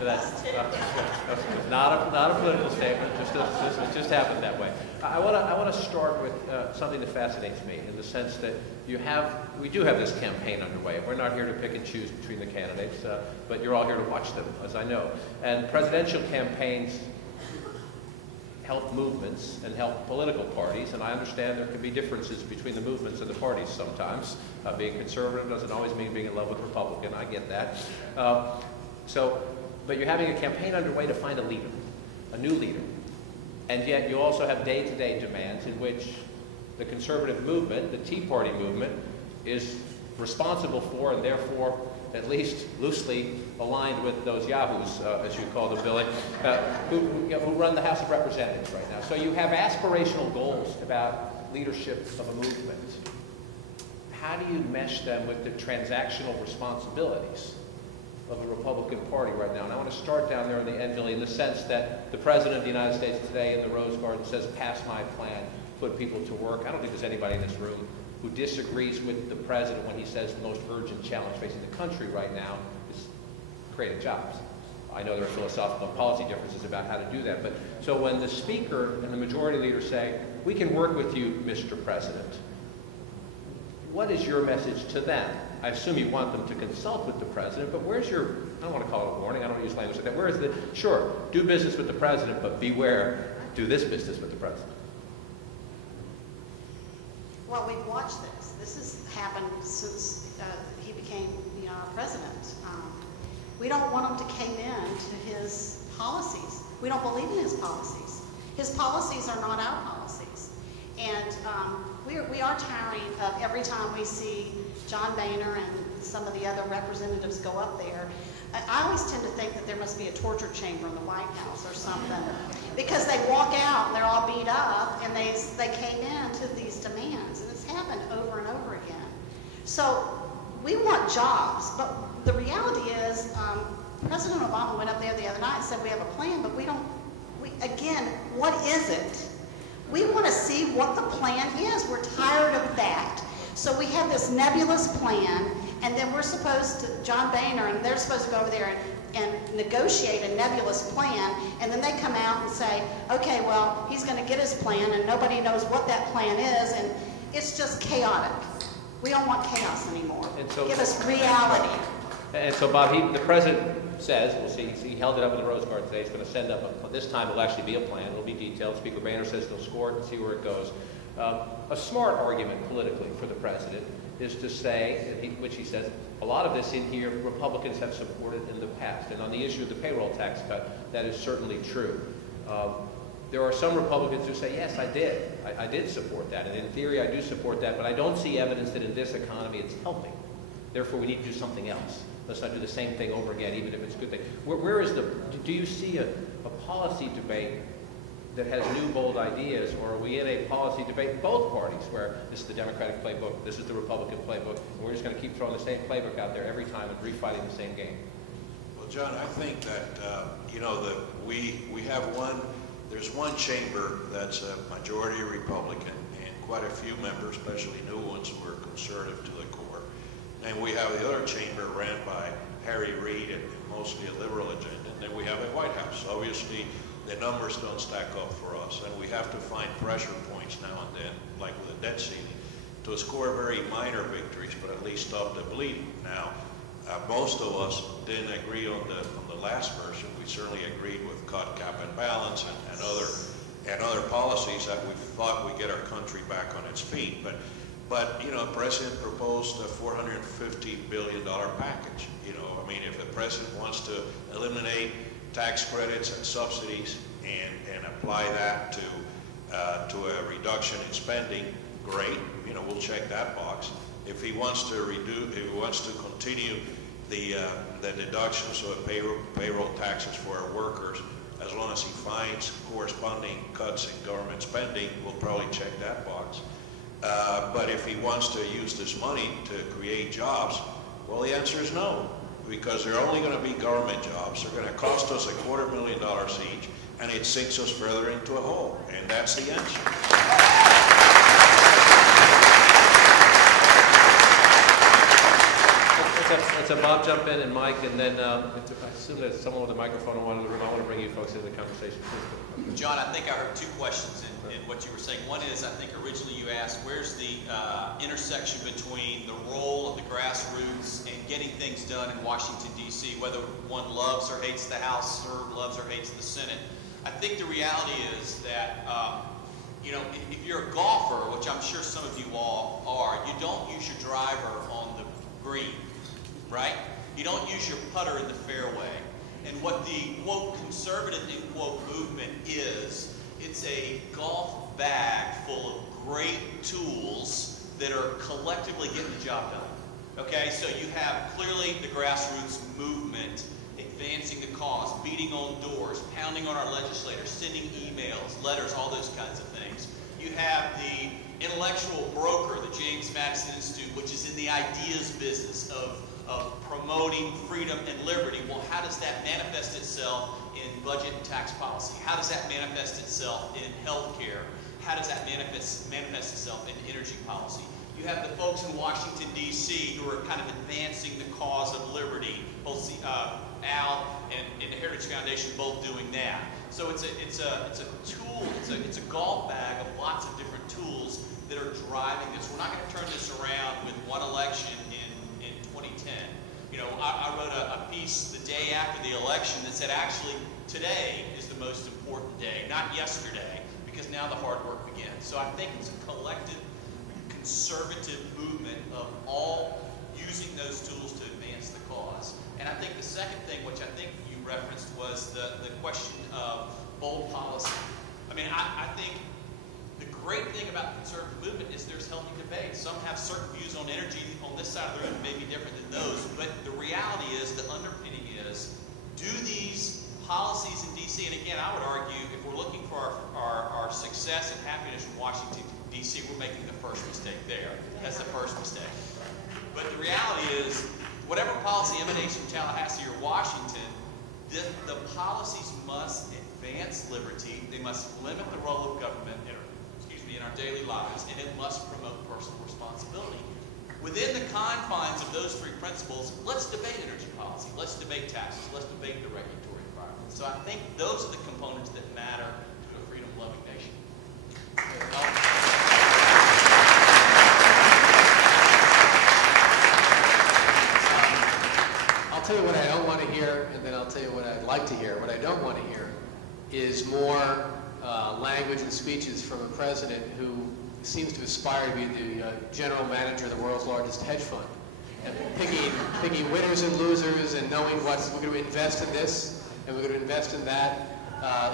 That's not a political statement. It just happened that way. I want to start with something that fascinates me in the sense that we do have this campaign underway. We're not here to pick and choose between the candidates, but you're all here to watch them, as I know. And presidential campaigns help movements and help political parties, and I understand there can be differences between the movements and the parties sometimes. Being conservative doesn't always mean being in love with Republican. I get that. But you're having a campaign underway to find a leader, a new leader. And yet you also have day-to-day demands in which the conservative movement, the Tea Party movement, is responsible for and therefore at least loosely aligned with those yahoos, as you call them, Billy, who run the House of Representatives right now. So you have aspirational goals about leadership of a movement. How do you mesh them with the transactional responsibilities of the Republican Party right now? And I want to start down there in the end, Billy, in the sense that the President of the United States today in the Rose Garden says, pass my plan, put people to work. I don't think there's anybody in this room who disagrees with the President when he says the most urgent challenge facing the country right now is creating jobs. I know there are philosophical and policy differences about how to do that, but so when the Speaker and the Majority Leader say, we can work with you, Mr. President, what is your message to them? I assume you want them to consult with the President, but where's your, I don't want to call it a warning, I don't use language like that, where is the, sure, do business with the President, but beware, do this business with the President. Well, we've watched this. This has happened since he became, our president. We don't want him to cave in to his policies. We don't believe in his policies. His policies are not our policies. And we are tiring of every time we see John Boehner and some of the other representatives go up there. I always tend to think that there must be a torture chamber in the White House or something, because they walk out and they're all beat up and they came in to these demands, and it's happened over and over again. So we want jobs, but the reality is President Obama went up there the other night and said we have a plan, but again, what is it? We want to see what the plan is. We're tired of that. So we have this nebulous plan, And then we're supposed to, John Boehner, and they're supposed to go over there and negotiate a nebulous plan, and then they come out and say, okay, well, he's going to get his plan, and nobody knows what that plan is, and it's just chaotic. We don't want chaos anymore. Give us reality. And so, Bob, the president says, we'll see, he held it up in the Rose Garden today, he's going to send up, this time it'll actually be a plan, it'll be detailed. Speaker Boehner says he'll score it and see where it goes. A smart argument politically for the president is to say, which he says, a lot of this in here Republicans have supported in the past. And on the issue of the payroll tax cut, that is certainly true. There are some Republicans who say, yes, I did. I did support that. And in theory, I do support that. But I don't see evidence that in this economy it's helping. Therefore, we need to do something else. Let's not do the same thing over again, even if it's a good thing. Where is do you see a policy debate that has new, bold ideas, or are we in a policy debate in both parties where this is the Democratic playbook, this is the Republican playbook, and we're just going to keep throwing the same playbook out there every time and refighting the same game? Well, John, I think that, you know, we have there's one chamber that's a majority Republican, and quite a few members, especially new ones, who are conservative to the core. And we have the other chamber ran by Harry Reid and mostly a liberal agenda. And then we have a White House. Obviously, the numbers don't stack up for us, and we have to find pressure points now and then, like with the debt ceiling, to score very minor victories, but at least stop the bleeding. Now, most of us didn't agree on the last version. We certainly agreed with cut, cap, and balance, and other policies that we thought would get our country back on its feet. But you know, the president proposed a $450 billion package. You know, I mean, if the president wants to eliminate tax credits and subsidies and apply that to a reduction in spending, great. You know, we'll check that box. If he wants to continue the deductions of payroll taxes for our workers, as long as he finds corresponding cuts in government spending, we'll probably check that box. But if he wants to use this money to create jobs, well, the answer is no, because they're only going to be government jobs. They're going to cost us $250,000 each, and it sinks us further into a hole, and that's the answer. So Bob, jump in, and Mike, and then I assume there's someone with a microphone in one of the room. I want to bring you folks into the conversation. John, I think I heard two questions in what you were saying. One is, I think originally you asked, where's the intersection between the role of the grassroots and getting things done in Washington, D.C., whether one loves or hates the House or loves or hates the Senate. I think the reality is that, you know, if you're a golfer, which I'm sure some of you all are, you don't use your driver on the green, right? You don't use your putter in the fairway. And what the, quote, conservative, end quote, movement is, it's a golf bag full of great tools that are collectively getting the job done. Okay, so you have clearly the grassroots movement advancing the cause, beating on doors, pounding on our legislators, sending emails, letters, all those kinds of things. You have the intellectual broker, the James Madison Institute, which is in the ideas business of promoting freedom and liberty. Well, how does that manifest itself in budget and tax policy? How does that manifest itself in health care? How does that manifest itself in energy policy? You have the folks in Washington, D.C. who are kind of advancing the cause of liberty. Both Al and the Heritage Foundation both doing that. So it's a tool, it's a golf bag of lots of different tools that are driving this. We're not going to turn this around with one election in 2010. You know, I wrote a piece the day after the election that said actually today is the most important day, not yesterday, because now the hard work begins. So I think it's a collective conservative movement of all using those tools to advance the cause. And I think the second thing, which I think you referenced, was the question of bold policy. I mean, I think the great thing about the conservative movement is there's healthy debate. Some have certain views on energy on this side of the room may be different than those, but the reality is, the underpinning is, do these policies in D.C., and again, I would argue, if we're looking for our success and happiness in Washington, D.C., we're making the first mistake there. That's the first mistake. But the reality is, whatever policy emanates from Tallahassee or Washington, the policies must advance liberty, they must limit the role of government in our daily lives, and it must promote personal responsibility. Within the confines of those three principles, let's debate energy policy, let's debate taxes, let's debate the regulatory environment. So I think those are the components that matter to a freedom-loving nation. I'll tell you what I don't want to hear, and then I'll tell you what I'd like to hear. What I don't want to hear is more language and speeches from a president who seems to aspire to be the general manager of the world's largest hedge fund, and picking winners and losers and knowing we're going to invest in this and we're going to invest in that.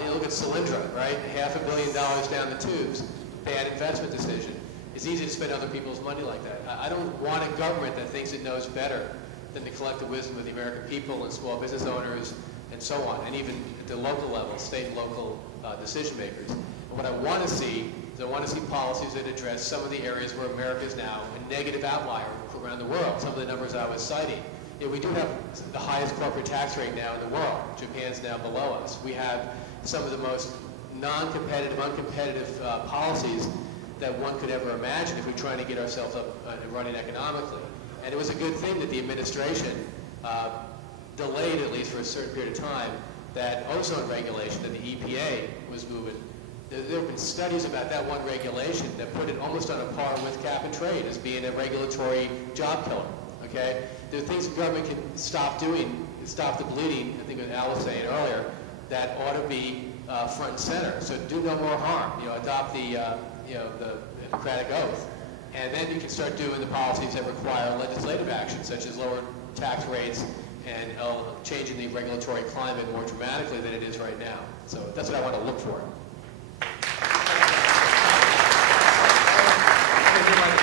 You look at Solyndra, right? $500 million down the tubes. Bad investment decision. It's easy to spend other people's money like that. I don't want a government that thinks it knows better than the collective wisdom of the American people and small business owners and so on, and even at the local level, state and local decision makers. And what I want to see is I want to see policies that address some of the areas where America is now a negative outlier around the world. Some of the numbers I was citing. We do have the highest corporate tax rate now in the world. Japan's now below us. We have some of the most non-competitive, uncompetitive policies that one could ever imagine if we're trying to get ourselves up and running economically. And it was a good thing that the administration delayed, at least for a certain period of time, that ozone regulation that the EPA was moving. There have been studies about that one regulation that put it almost on a par with cap and trade as being a regulatory job killer, okay? There are things the government can stop doing, stop the bleeding, I think what Al was saying earlier, that ought to be front and center. So do no more harm, adopt the Hippocratic Oath. And then you can start doing the policies that require legislative action, such as lower tax rates and changing the regulatory climate more dramatically than it is right now. So that's what I want to look for.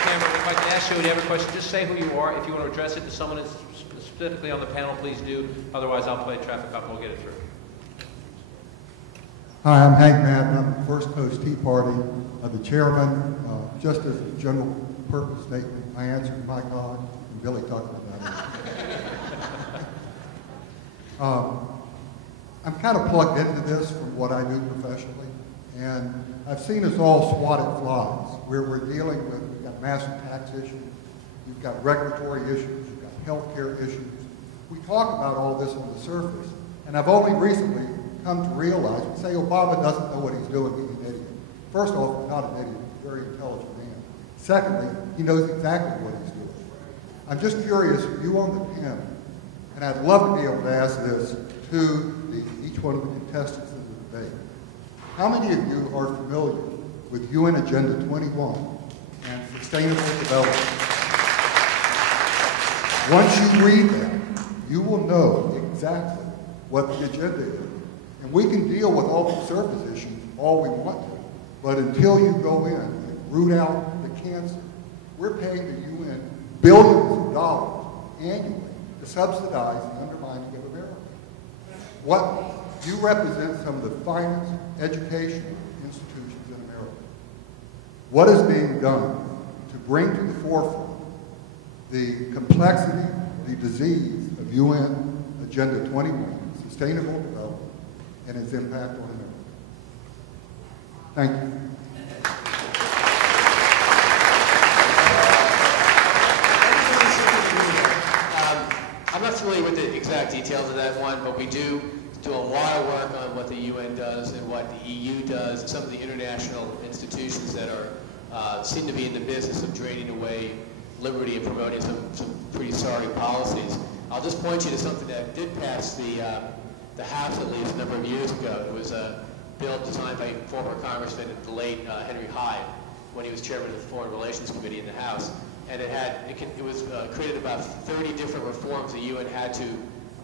If I can ask you, if you have a question, just say who you are. If you want to address it to someone specifically on the panel, please do. Otherwise, I'll play traffic cop and we'll get it through. Hi, I'm Hank Madden. I'm the First Coast Tea Party of the chairman. Just as a general purpose statement, I answered my God and Billy Tucker about it. I'm kind of plugged into this from what I do professionally, and I've seen us all swatted flies, where we're dealing with, we've got massive tax issues, you've got regulatory issues, you've got healthcare issues. We talk about all this on the surface, and I've only recently come to realize, we say Obama doesn't know what he's doing, he's an idiot. First off, he's not an idiot, he's a very intelligent man. Secondly, he knows exactly what he's doing. I'm just curious, you on the panel, and I'd love to be able to ask this to each one of the contestants in the debate. How many of you are familiar with UN Agenda 21 and Sustainable Development? Once you read that, you will know exactly what the agenda is. And we can deal with all the surface issues all we want to, but until you go in and root out the cancer, we're paying the UN billions of dollars annually to subsidize the undermining of America. You represent some of the finest educational institutions in America. What is being done to bring to the forefront the complexity, the disease of UN Agenda 21, Sustainable Development, and its impact on America? Thank you. I'm not familiar with the exact details of that one, but we do a lot of work on what the UN does and what the EU does and some of the international institutions that are seem to be in the business of draining away liberty and promoting some pretty sorry policies. I'll just point you to something that did pass the House at least a number of years ago. It was a bill designed by former Congressman, the late Henry Hyde, when he was chairman of the Foreign Relations Committee in the House. And it was created about 30 different reforms the UN had to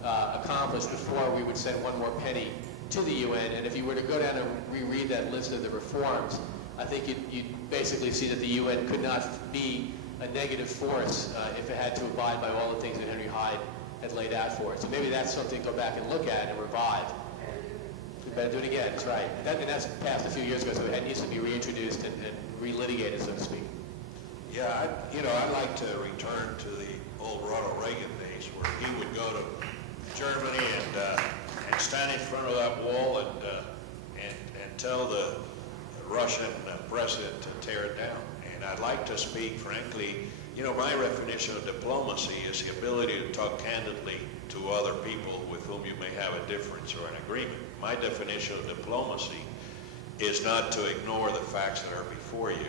accomplish before we would send one more penny to the UN. And if you were to go down and reread that list of the reforms, I think you'd basically see that the UN could not be a negative force if it had to abide by all the things that Henry Hyde had laid out for it. So maybe that's something to go back and look at and revive. We better do it again, that's right. And that's passed a few years ago, so it needs to be reintroduced and relitigated, so to speak. Yeah, I'd like to return to the old Ronald Reagan days where he would go to Germany and stand in front of that wall and tell the Russian president to tear it down. And I'd like to speak frankly, You know, my definition of diplomacy is the ability to talk candidly to other people with whom you may have a difference or an agreement. My definition of diplomacy is not to ignore the facts that are before you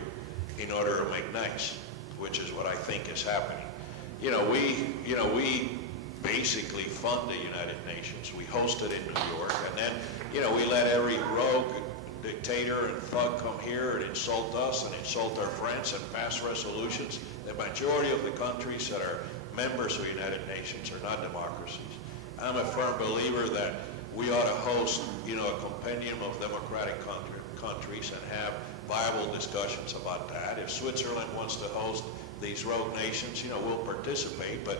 in order to make nice, which is what I think is happening. We basically fund the United Nations. We host it in New York, and then, we let every rogue dictator and thug come here and insult us and insult our friends and pass resolutions. The majority of the countries that are members of the United Nations are not democracies. I'm a firm believer that we ought to host, a compendium of democratic countries and have viable discussions about that. If Switzerland wants to host these rogue nations, we'll participate, but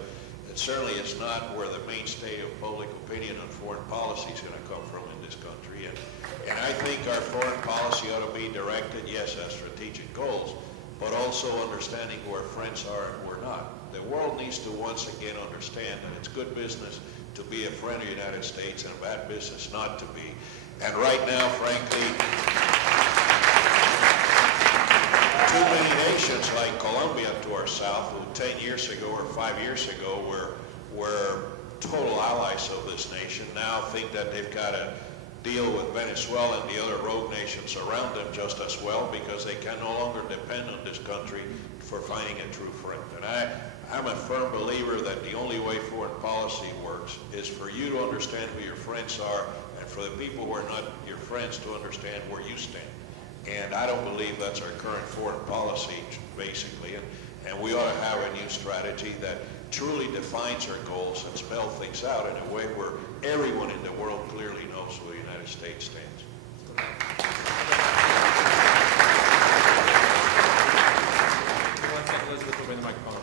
it certainly is not where the mainstay of public opinion on foreign policy is going to come from in this country. And I think our foreign policy ought to be directed, yes, at strategic goals, but also understanding who our friends are and who we're not. The world needs to once again understand that it's good business to be a friend of the United States and bad business not to be. And right now, frankly, too many nations like Colombia to our south, who 10 years ago or 5 years ago were total allies of this nation, now think that they've got to deal with Venezuela and the other rogue nations around them just as well, because they can no longer depend on this country for finding a true friend. And I'm a firm believer that the only way foreign policy works is for you to understand who your friends are, and for the people who are not your friends to understand where you stand. And I don't believe that's our current foreign policy, basically. And we ought to have a new strategy that truly defines our goals and spell things out in a way where everyone in the world clearly knows where the United States stands. Elizabeth will bring the microphone.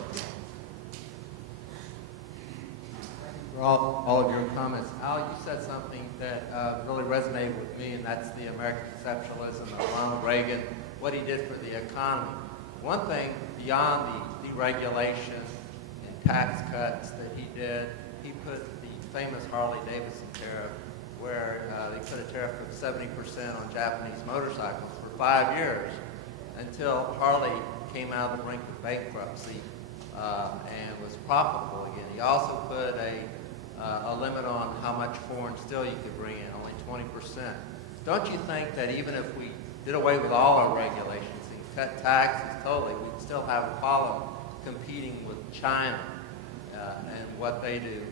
For all of your comments. Al, you said something that really resonated with me, and that's the American exceptionalism of Ronald Reagan, what he did for the economy. One thing beyond the deregulation and tax cuts that he did, he put the famous Harley-Davidson tariff, where they put a tariff of 70% on Japanese motorcycles for 5 years, until Harley came out of the brink of bankruptcy and was profitable again. He also put a limit on how much foreign steel you could bring in, only 20%. Don't you think that even if we did away with all our regulations and cut taxes totally, we'd still have a problem competing with China and what they do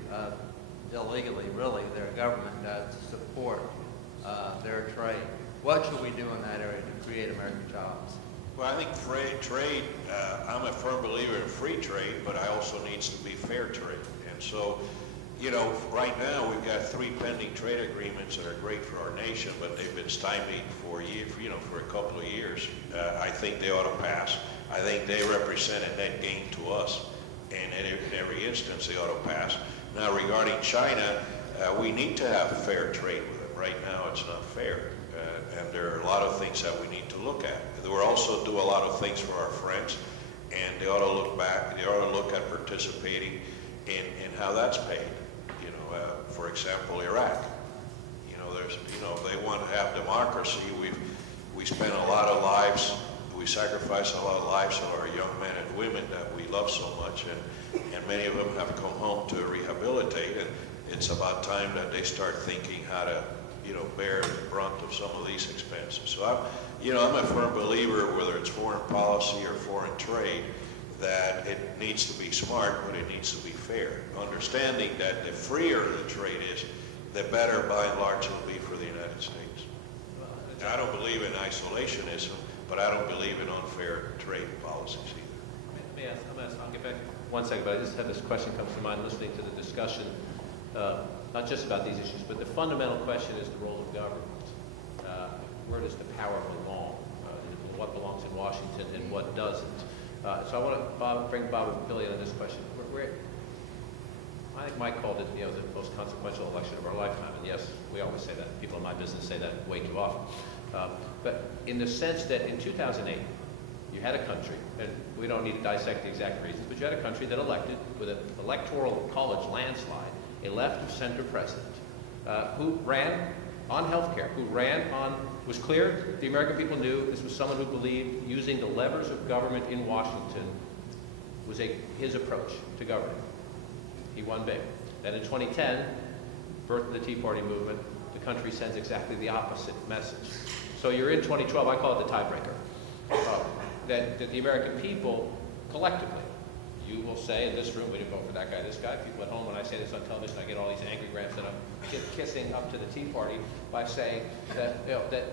illegally, really, their government does to support their trade? What should we do in that area to create American jobs? Well, I think trade, I'm a firm believer in free trade, but I also needs to be fair trade. And so, right now we've got 3 pending trade agreements that are great for our nation, but they've been stymied for a couple of years. I think they ought to pass. I think they represent a net gain to us, and in every instance they ought to pass. Now, regarding China, we need to have fair trade with them. Right now it's not fair, and there are a lot of things that we need to look at. We'll also do a lot of things for our friends, and they ought to look back. They ought to look at participating in how that's paid. For example, Iraq. If they want to have democracy, we spend a lot of lives. We sacrifice a lot of lives of our young men and women that we love so much, and many of them have come home to rehabilitate. And it's about time that they start thinking how to, bear the brunt of some of these expenses. So I'm a firm believer, whether it's foreign policy or foreign trade, that it needs to be smart, but it needs to be fair. Understanding that the freer the trade is, the better by and large it'll be for the United States. Now, I don't believe in isolationism, but I don't believe in unfair trade policies either. I'll get back 1 second, but I just had this question come to mind listening to the discussion, not just about these issues, but the fundamental question is the role of government. Where does the power belong? What belongs in Washington and what doesn't? So I want to bring Bob and Billy on this question. I think Mike called it, the most consequential election of our lifetime. And yes, we always say that. People in my business say that way too often. But in the sense that in 2008, you had a country, and we don't need to dissect the exact reasons, but you had a country that elected, with an electoral college landslide, a left-of-center president who ran on health care, was clear, the American people knew this was someone who believed using the levers of government in Washington was his approach to government. He won big. Then in 2010, birth of the Tea Party movement, the country sends exactly the opposite message. So you're in 2012, I call it the tiebreaker, that the American people collectively, you will say in this room, we didn't vote for that guy, this guy. People at home, when I say this on television, I get all these angry grams that I'm kissing up to the Tea Party by saying that, you know, that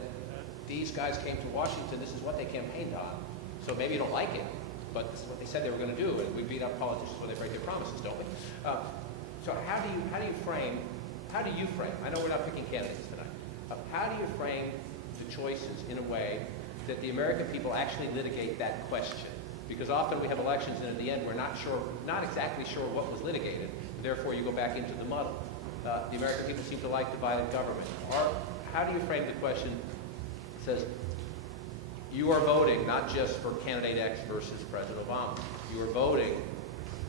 these guys came to Washington, this is what they campaigned on. So maybe you don't like it, but this is what they said they were going to do, and we beat up politicians when they break their promises, don't we? So how do you frame, I know we're not picking candidates tonight, how do you frame the choices in a way that the American people actually litigate that question? Because often we have elections and at the end we're not exactly sure what was litigated, therefore you go back into the muddle. The American people seem to like divided government. How do you frame the question that says, you are voting not just for candidate X versus President Obama. You are voting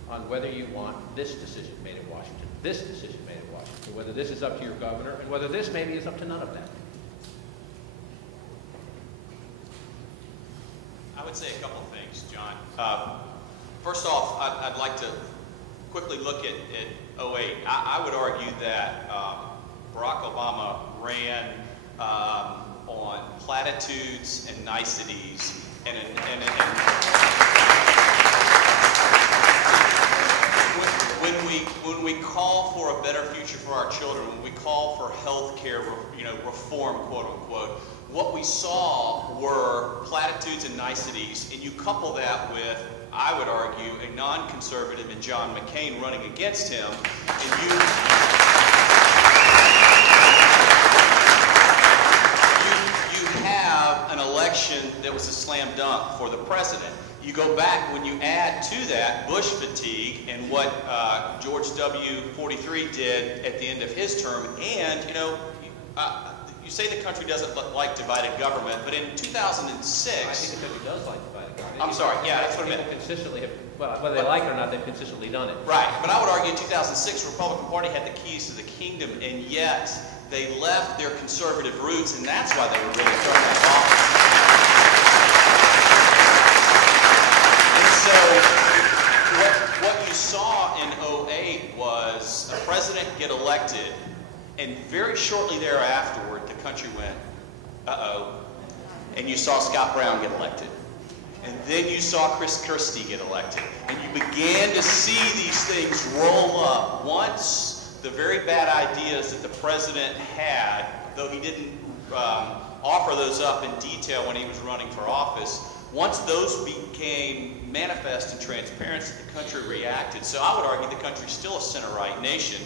on whether you want this decision made in Washington, this decision made in Washington, whether this is up to your governor, and whether this maybe is up to none of that. I would say a couple of things, John. First off, I'd like to quickly look at 08. I would argue that Barack Obama ran on platitudes and niceties, and when we call for a better future for our children, when we call for health care, reform, quote unquote, what we saw were platitudes and niceties, and you couple that with, I would argue, a non-conservative in John McCain running against him, and you have an election that was a slam dunk for the president. You go back, when you add to that Bush fatigue and what George W. 43 did at the end of his term, and, you say the country doesn't like divided government, but in 2006... I think the country does like divided government. I'm sorry, yeah, that's what I meant. Consistently have, well, whether they like it or not, they've consistently done it. Right, but I would argue in 2006, the Republican Party had the keys to the kingdom, and yet they left their conservative roots, and that's why they were really thrown out of office. And so, what you saw in 08 was a president get elected, and very shortly thereafterward, the country went, uh-oh. And you saw Scott Brown get elected. And then you saw Chris Christie get elected. And you began to see these things roll up. Once the very bad ideas that the president had, though he didn't offer those up in detail when he was running for office, once those became manifest and transparent, the country reacted. So I would argue the country's still a center-right nation,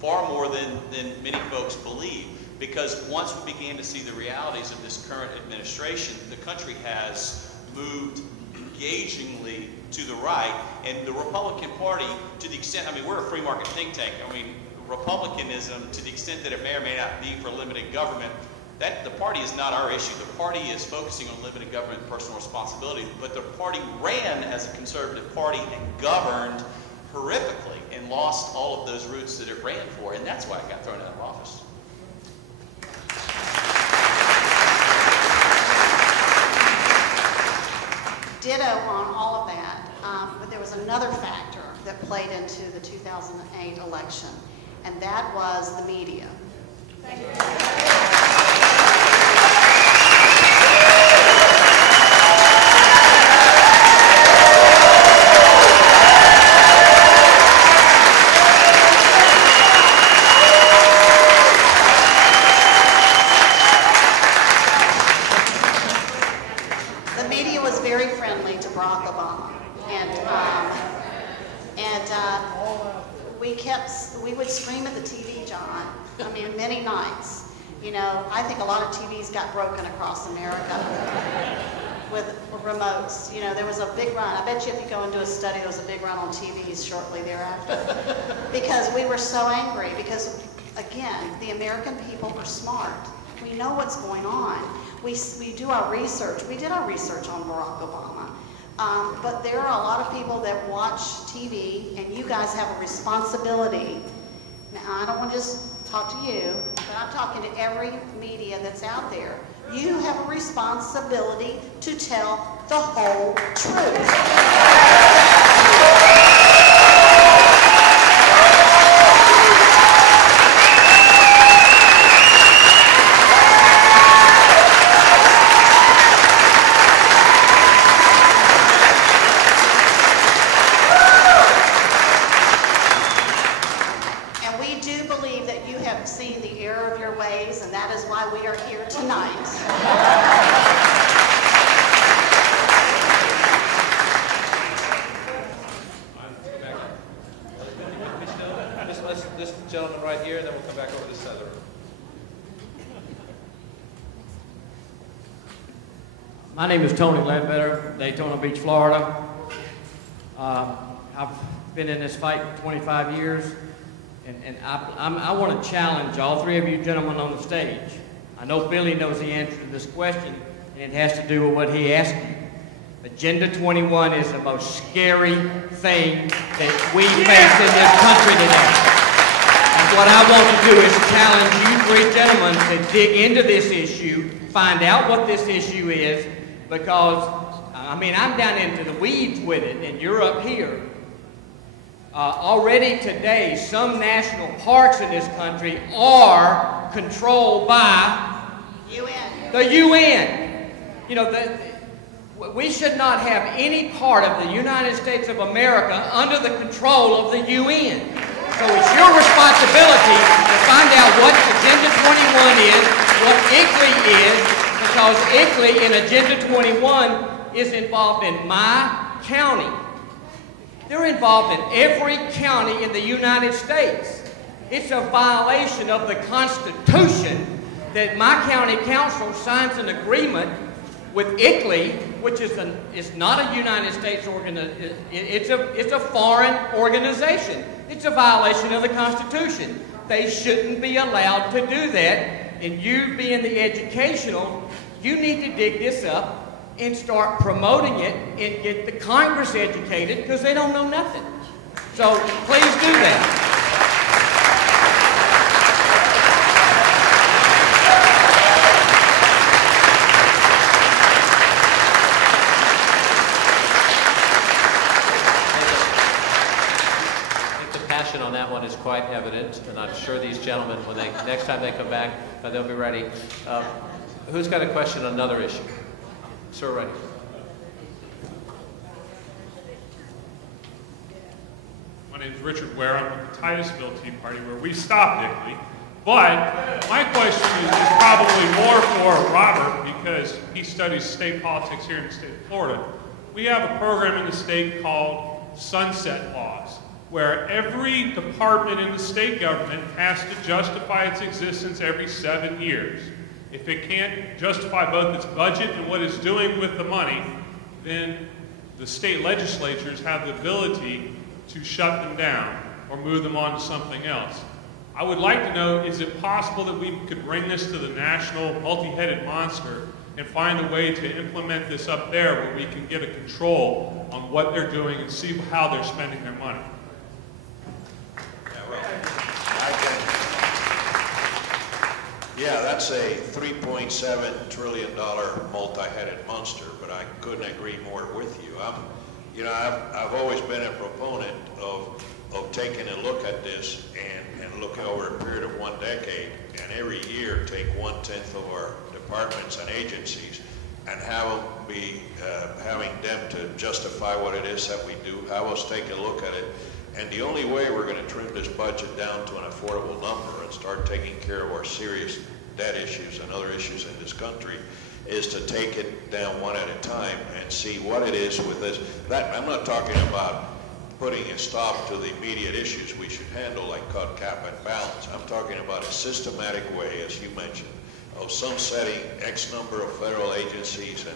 far more than many folks believe, because once we began to see the realities of this current administration, the country has moved engagingly to the right, and the Republican Party, to the extent, we're a free market think tank. Republicanism, to the extent that it may or may not be for limited government, that the party is not our issue. The party is focusing on limited government and personal responsibility, but the party ran as a conservative party and governed horrifically and lost all of those roots that it ran for, and that's why it got thrown out of office. Ditto on all of that, but there was another factor that played into the 2008 election, and that was the media. Thank you. We would scream at the TV, John. Many nights. I think a lot of TVs got broken across America with remotes. There was a big run. I bet you if you go and do a study, there was a big run on TVs shortly thereafter. Because we were so angry. Because, again, the American people are smart. We know what's going on. We do our research. We did our research on Barack Obama. But there are a lot of people that watch TV, and you guys have a responsibility. Now, I don't want to just talk to you, but I'm talking to every media that's out there. You have a responsibility to tell the whole truth. why we are here tonight. This gentleman right here, and then we'll come back over to this other room. My name is Tony Ledbetter, Daytona Beach, Florida. I've been in this fight 25 years, and I want to challenge all three of you gentlemen on the stage. I know Billy knows the answer to this question, and it has to do with what he asked you. Agenda 21 is the most scary thing that we face in this country today. And what I want to do is challenge you three gentlemen to dig into this issue, find out what this issue is, because, I mean, I'm down into the weeds with it, and you're up here. Already today, some national parks in this country are controlled by the UN. You know, we should not have any part of the United States of America under the control of the UN. So it's your responsibility to find out what Agenda 21 is, what ICLEI is, because ICLEI in Agenda 21 is involved in my county. They're involved in every county in the United States. It's a violation of the Constitution that my county council signs an agreement with ICLEI, which is not a United States organization. It's a foreign organization. It's a violation of the Constitution. They shouldn't be allowed to do that. And you being the educational, you need to dig this up and start promoting it and get the Congress educated, because they don't know nothing. So please do that. On that one is quite evident, and I'm sure these gentlemen, when next time they come back, they'll be ready. Who's got a question on another issue? Sir, ready. My name is Richard Ware. I'm with the Titusville Tea Party, where we stopped ICLEI. But my question is probably more for Robert, because he studies state politics here in the state of Florida. We have a program in the state called Sunset Laws, where every department in the state government has to justify its existence every 7 years. If it can't justify both its budget and what it's doing with the money, then the state legislatures have the ability to shut them down or move them on to something else. I would like to know, is it possible that we could bring this to the national multi-headed monster and find a way to implement this up there where we can get a control on what they're doing and see how they're spending their money? Yeah, that's a $3.7 trillion multi-headed monster, but I couldn't agree more with you. I've always been a proponent of taking a look at this and looking over a period of 1 decade, and every year take 1/10 of our departments and agencies and having them to justify what it is that we do, have us take a look at it. And the only way we're going to trim this budget down to an affordable number and start taking care of our serious debt issues and other issues in this country is to take it down one at a time and see what it is with this. I'm not talking about putting a stop to the immediate issues we should handle, like cut, cap, and balance. I'm talking about a systematic way, as you mentioned, of sunsetting X number of federal agencies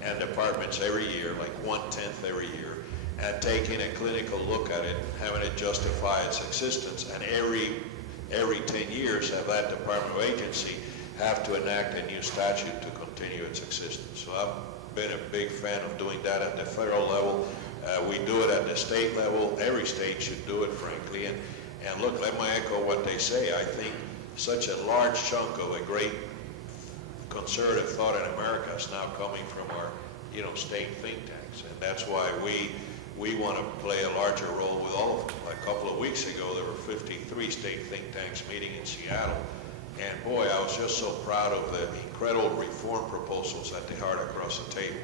and departments every year, like 1/10 every year, and taking a clinical look at it, having it justify its existence, and every 10 years have that department or agency have to enact a new statute to continue its existence. So I've been a big fan of doing that at the federal level. We do it at the state level. Every state should do it, frankly. And look, let me echo what they say. I think such a large chunk of a great conservative thought in America is now coming from our, state think tanks, and that's why we want to play a larger role with all of them. A couple of weeks ago, there were 53 state think tanks meeting in Seattle, and boy, I was just so proud of the incredible reform proposals that they had across the table.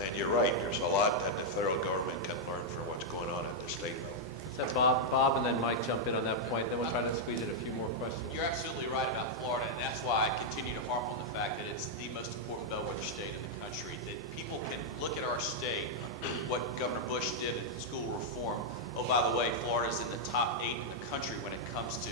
And you're right, there's a lot that the federal government can learn from what's going on at the state level. Is that Bob, and then Mike jump in on that point, then we'll try to squeeze in a few more questions. You're absolutely right about Florida, and that's why I continue to harp on the fact that it's the most important bellwether state in the country, that people can look at our state, what Governor Bush did in school reform. Oh, by the way, Florida's in the top 8 in the country when it comes to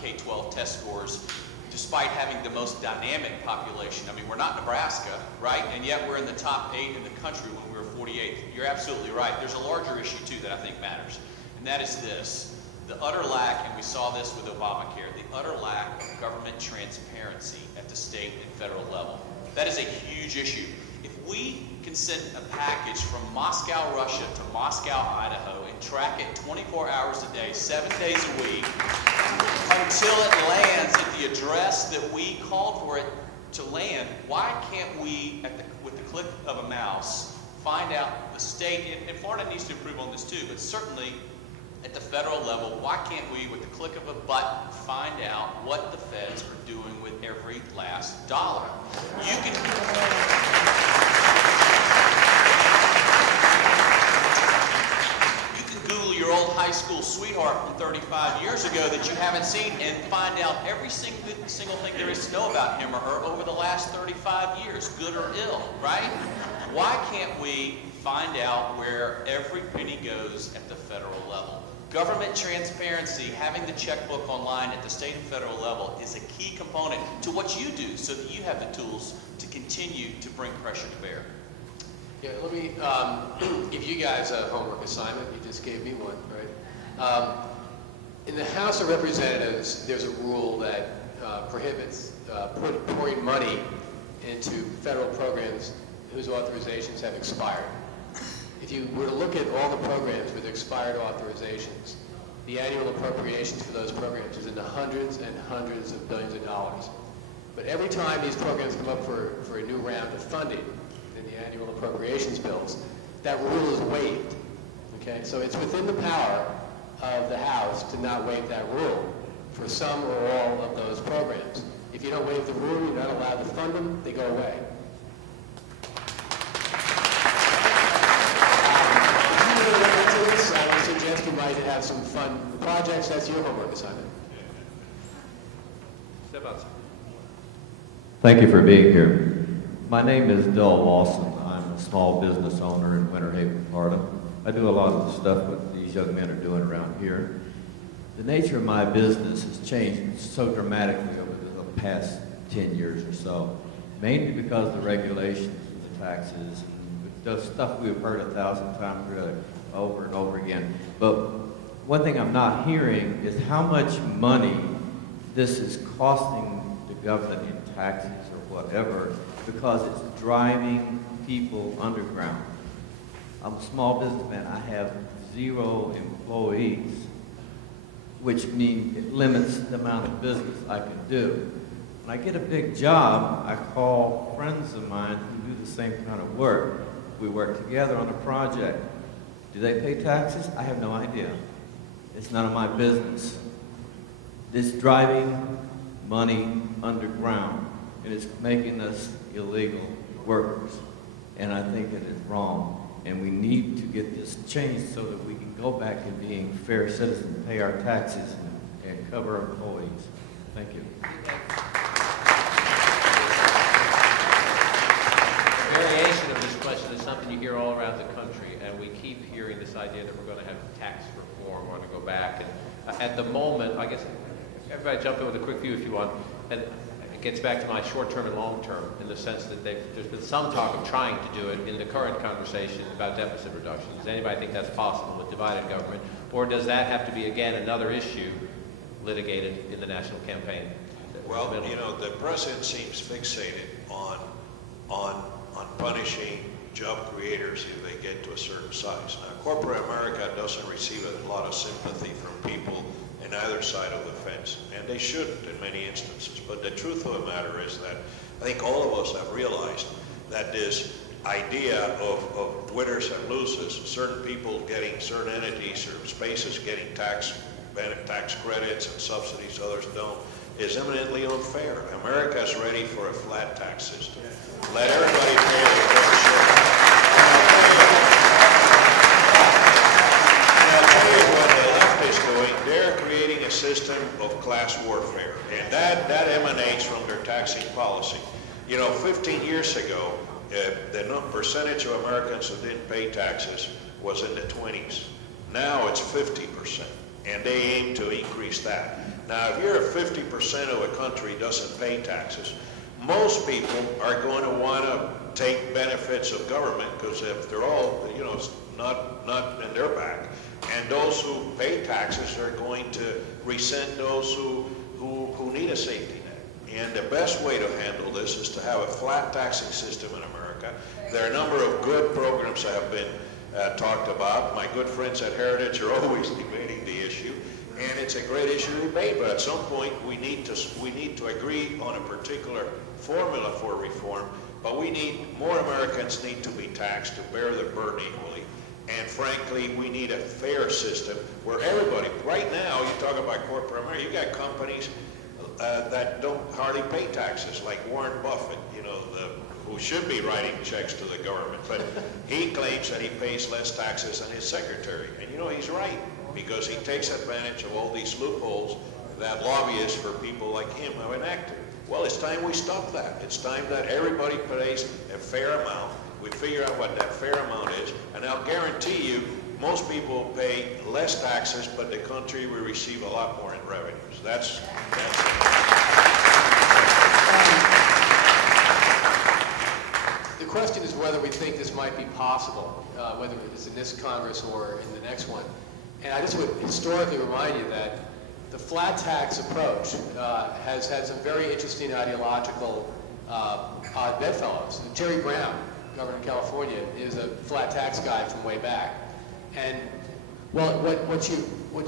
K-12 test scores, despite having the most dynamic population. I mean, we're not Nebraska, right? And yet we're in the top 8 in the country when we were 48th. You're absolutely right. There's a larger issue, too, that I think matters. And that is this, the utter lack, and we saw this with Obamacare, the utter lack of government transparency at the state and federal level. That is a huge issue. If we can send a package from Moscow, Russia to Moscow, Idaho, and track it 24 hours a day, 7 days a week, until it lands at the address that we called for it to land, why can't we, with the click of a mouse, find out the state, and Florida needs to improve on this too, but certainly at the federal level, why can't we, with the click of a button, find out what the feds are doing with every last dollar? You can Google your old high school sweetheart from 35 years ago that you haven't seen and find out every single thing there is to know about him or her over the last 35 years, good or ill, right? Why can't we find out where every penny goes at the federal level? Government transparency, having the checkbook online at the state and federal level is a key component to what you do so that you have the tools to continue to bring pressure to bear. Yeah, let me give you guys a homework assignment. You just gave me one, right? In the House of Representatives, there's a rule that prohibits pouring money into federal programs whose authorizations have expired. If you were to look at all the programs with expired authorizations, the annual appropriations for those programs is in the hundreds and hundreds of billions of dollars. But every time these programs come up for a new round of funding in the annual appropriations bills, that rule is waived. Okay, so it's within the power of the House to not waive that rule for some or all of those programs. If you don't waive the rule, you're not allowed to fund them, they go away. I would suggest you might have some fun projects. That's your homework assignment. Step outside. Thank you for being here. My name is Bill Lawson. I'm a small business owner in Winter Haven, Florida. I do a lot of the stuff what these young men are doing around here. The nature of my business has changed so dramatically over the past 10 years or so, mainly because of the regulations and the taxes, and the stuff we've heard 1,000 times really over and over again. But one thing I'm not hearing is how much money this is costing the government in taxes or whatever, because it's driving people underground. I'm a small businessman. I have 0 employees, which means it limits the amount of business I can do. When I get a big job, I call friends of mine who do the same kind of work. We work together on a project. Do they pay taxes? I have no idea. It's none of my business. It's driving money underground, and it's making us illegal workers. And I think it is wrong. And we need to get this changed so that we can go back to being fair citizens, pay our taxes, and cover our employees. Thank you. Variation of this question is something you hear all around the country, and we keep hearing this idea that we're going to have tax reform, we're going to go back. And at the moment, I guess everybody jump in with a quick view if you want, and it gets back to my short-term and long-term in the sense that there's been some talk of trying to do it in the current conversation about deficit reduction. Does anybody think that's possible with divided government, or does that have to be, again, another issue litigated in the national campaign? Well, you know, the president seems fixated on punishing job creators if they get to a certain size. Now, corporate America doesn't receive a lot of sympathy from people in either side of the fence, and they shouldn't in many instances. But the truth of the matter is that I think all of us have realized that this idea of winners and losers, certain people getting, certain entities or spaces getting tax credits and subsidies, others don't, is eminently unfair. America is ready for a flat tax system. Let everybody pay their fair share. And I'll tell you what class warfare, and that emanates from their taxing policy. You know, 15 years ago, the percentage of Americans who didn't pay taxes was in the 20s. Now it's 50%, and they aim to increase that. Now, if you're 50% of a country doesn't pay taxes, most people are going to want to take benefits of government because if they're all, you know, not in their back. And those who pay taxes are going to resent those who need a safety net. And the best way to handle this is to have a flat taxing system in America. There are a number of good programs that have been talked about. My good friends at Heritage are always debating the issue. And it's a great issue to debate, but at some point we need to agree on a particular formula for reform, but more Americans need to be taxed to bear the burden equally. And frankly, we need a fair system where everybody, right now, you talk about corporate America, you got companies that don't hardly pay taxes, like Warren Buffett, you know, who should be writing checks to the government, but he claims that he pays less taxes than his secretary. And you know, he's right, because he takes advantage of all these loopholes that lobbyists for people like him have enacted. Well, it's time we stop that. It's time that everybody pays a fair amount. We figure out what that fair amount is, and I'll guarantee you, most people pay less taxes, but the country will receive a lot more in revenues. That's The question is whether we think this might be possible, whether it's in this Congress or in the next one. And I just would historically remind you that the flat tax approach has had some very interesting ideological odd bedfellows. Jerry Brown, governor of California, is a flat tax guy from way back. And well, what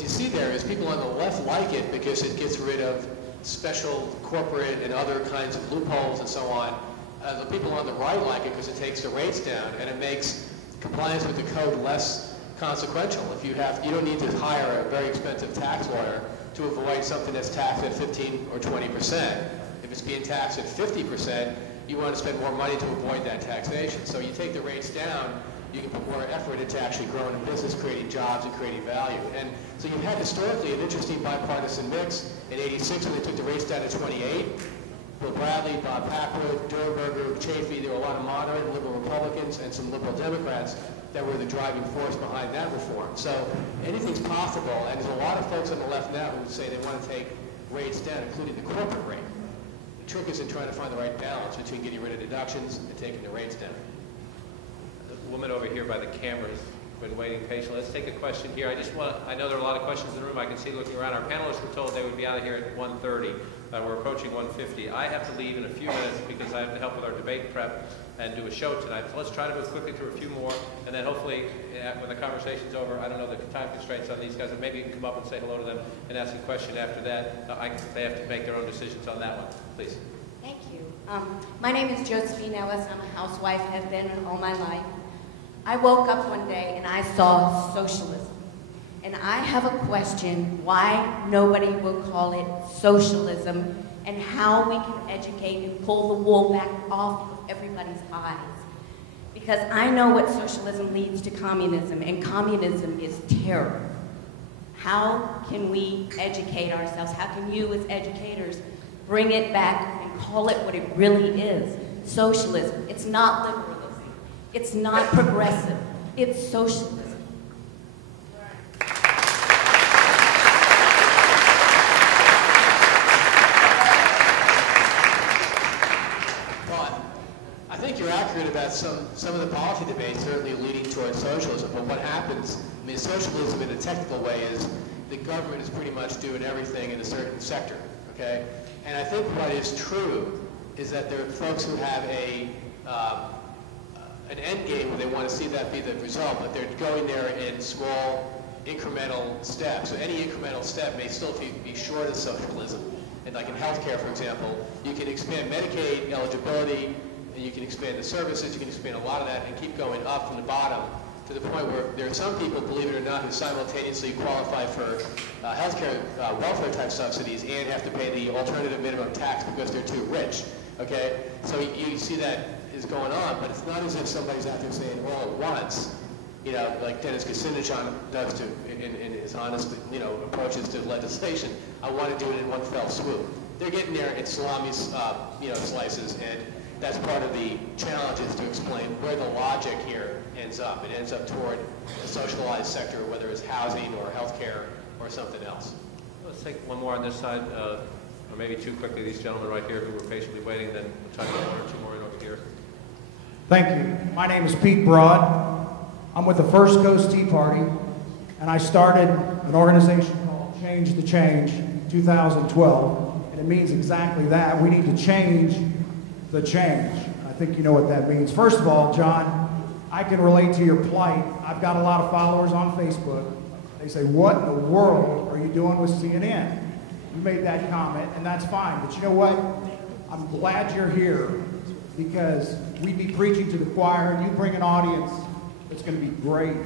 you see there is people on the left like it because it gets rid of special corporate and other kinds of loopholes and so on. The people on the right like it because it takes the rates down and it makes compliance with the code less consequential. If you don't need to hire a very expensive tax lawyer to avoid something that's taxed at 15 or 20%. If it's being taxed at 50%, you want to spend more money to avoid that taxation. So you take the rates down, you can put more effort into actually growing a business, creating jobs, and creating value. And so you've had historically an interesting bipartisan mix. In '86, when they took the rates down to 28, Bill Bradley, Bob Packwood, Durenberger, Chafee, there were a lot of moderate and liberal Republicans and some liberal Democrats that were the driving force behind that reform. So anything's possible, and there's a lot of folks on the left now who would say they want to take rates down, including the corporate rate. The trick is in trying to find the right balance between getting rid of deductions and taking the rates down. The woman over here by the camera has been waiting patiently. Let's take a question here. I know there are a lot of questions in the room. I can see looking around. Our panelists were told they would be out of here at 1:30. We're approaching 1:50. I have to leave in a few minutes because I have to help with our debate prep and do a show tonight. So let's try to move quickly through a few more, and then hopefully when the conversation's over, I don't know the time constraints on these guys, but maybe you can come up and say hello to them and ask a question after that. They have to make their own decisions on that one. Please. Thank you. My name is Josephine Ellis. I'm a housewife, have been all my life. I woke up one day and I saw socialism. And I have a question why nobody will call it socialism and how we can educate and pull the wool back off of everybody's eyes. Because I know what socialism leads to communism, and communism is terror. How can we educate ourselves? How can you as educators bring it back and call it what it really is? Socialism. It's not liberalism. It's not progressive. It's socialism. I think you're accurate about some of the policy debates certainly leading towards socialism, but what happens, I mean, socialism in a technical way is the government is pretty much doing everything in a certain sector, okay? And I think what is true is that there are folks who have an end game where they want to see that be the result, but they're going there in small incremental steps. So any incremental step may still be short of socialism. And like in healthcare, for example, you can expand Medicaid eligibility, and you can expand the services, you can expand a lot of that, and keep going up from the bottom to the point where there are some people, believe it or not, who simultaneously qualify for healthcare welfare type subsidies and have to pay the alternative minimum tax because they're too rich. Okay? So you see that is going on, but it's not as if somebody's out there saying all at once, like Dennis Kucinich does in his honest, approaches to legislation. I want to do it in one fell swoop. They're getting there in salami, slices, and that's part of the challenge, is to explain where the logic here ends up. It ends up toward the socialized sector, whether it's housing or healthcare or something else. Let's take one more on this side, or maybe two quickly. These gentlemen right here who were patiently waiting, then we'll try to get one or two more in over here. Thank you. My name is Pete Broad. I'm with the First Coast Tea Party, and I started an organization called Change the Change in 2012, and it means exactly that. We need to change the change. I think you know what that means. First of all, John, I can relate to your plight. I've got a lot of followers on Facebook. They say, what in the world are you doing with CNN? You made that comment, and that's fine. But you know what? I'm glad you're here, because we'd be preaching to the choir, and you bring an audience that's going to be great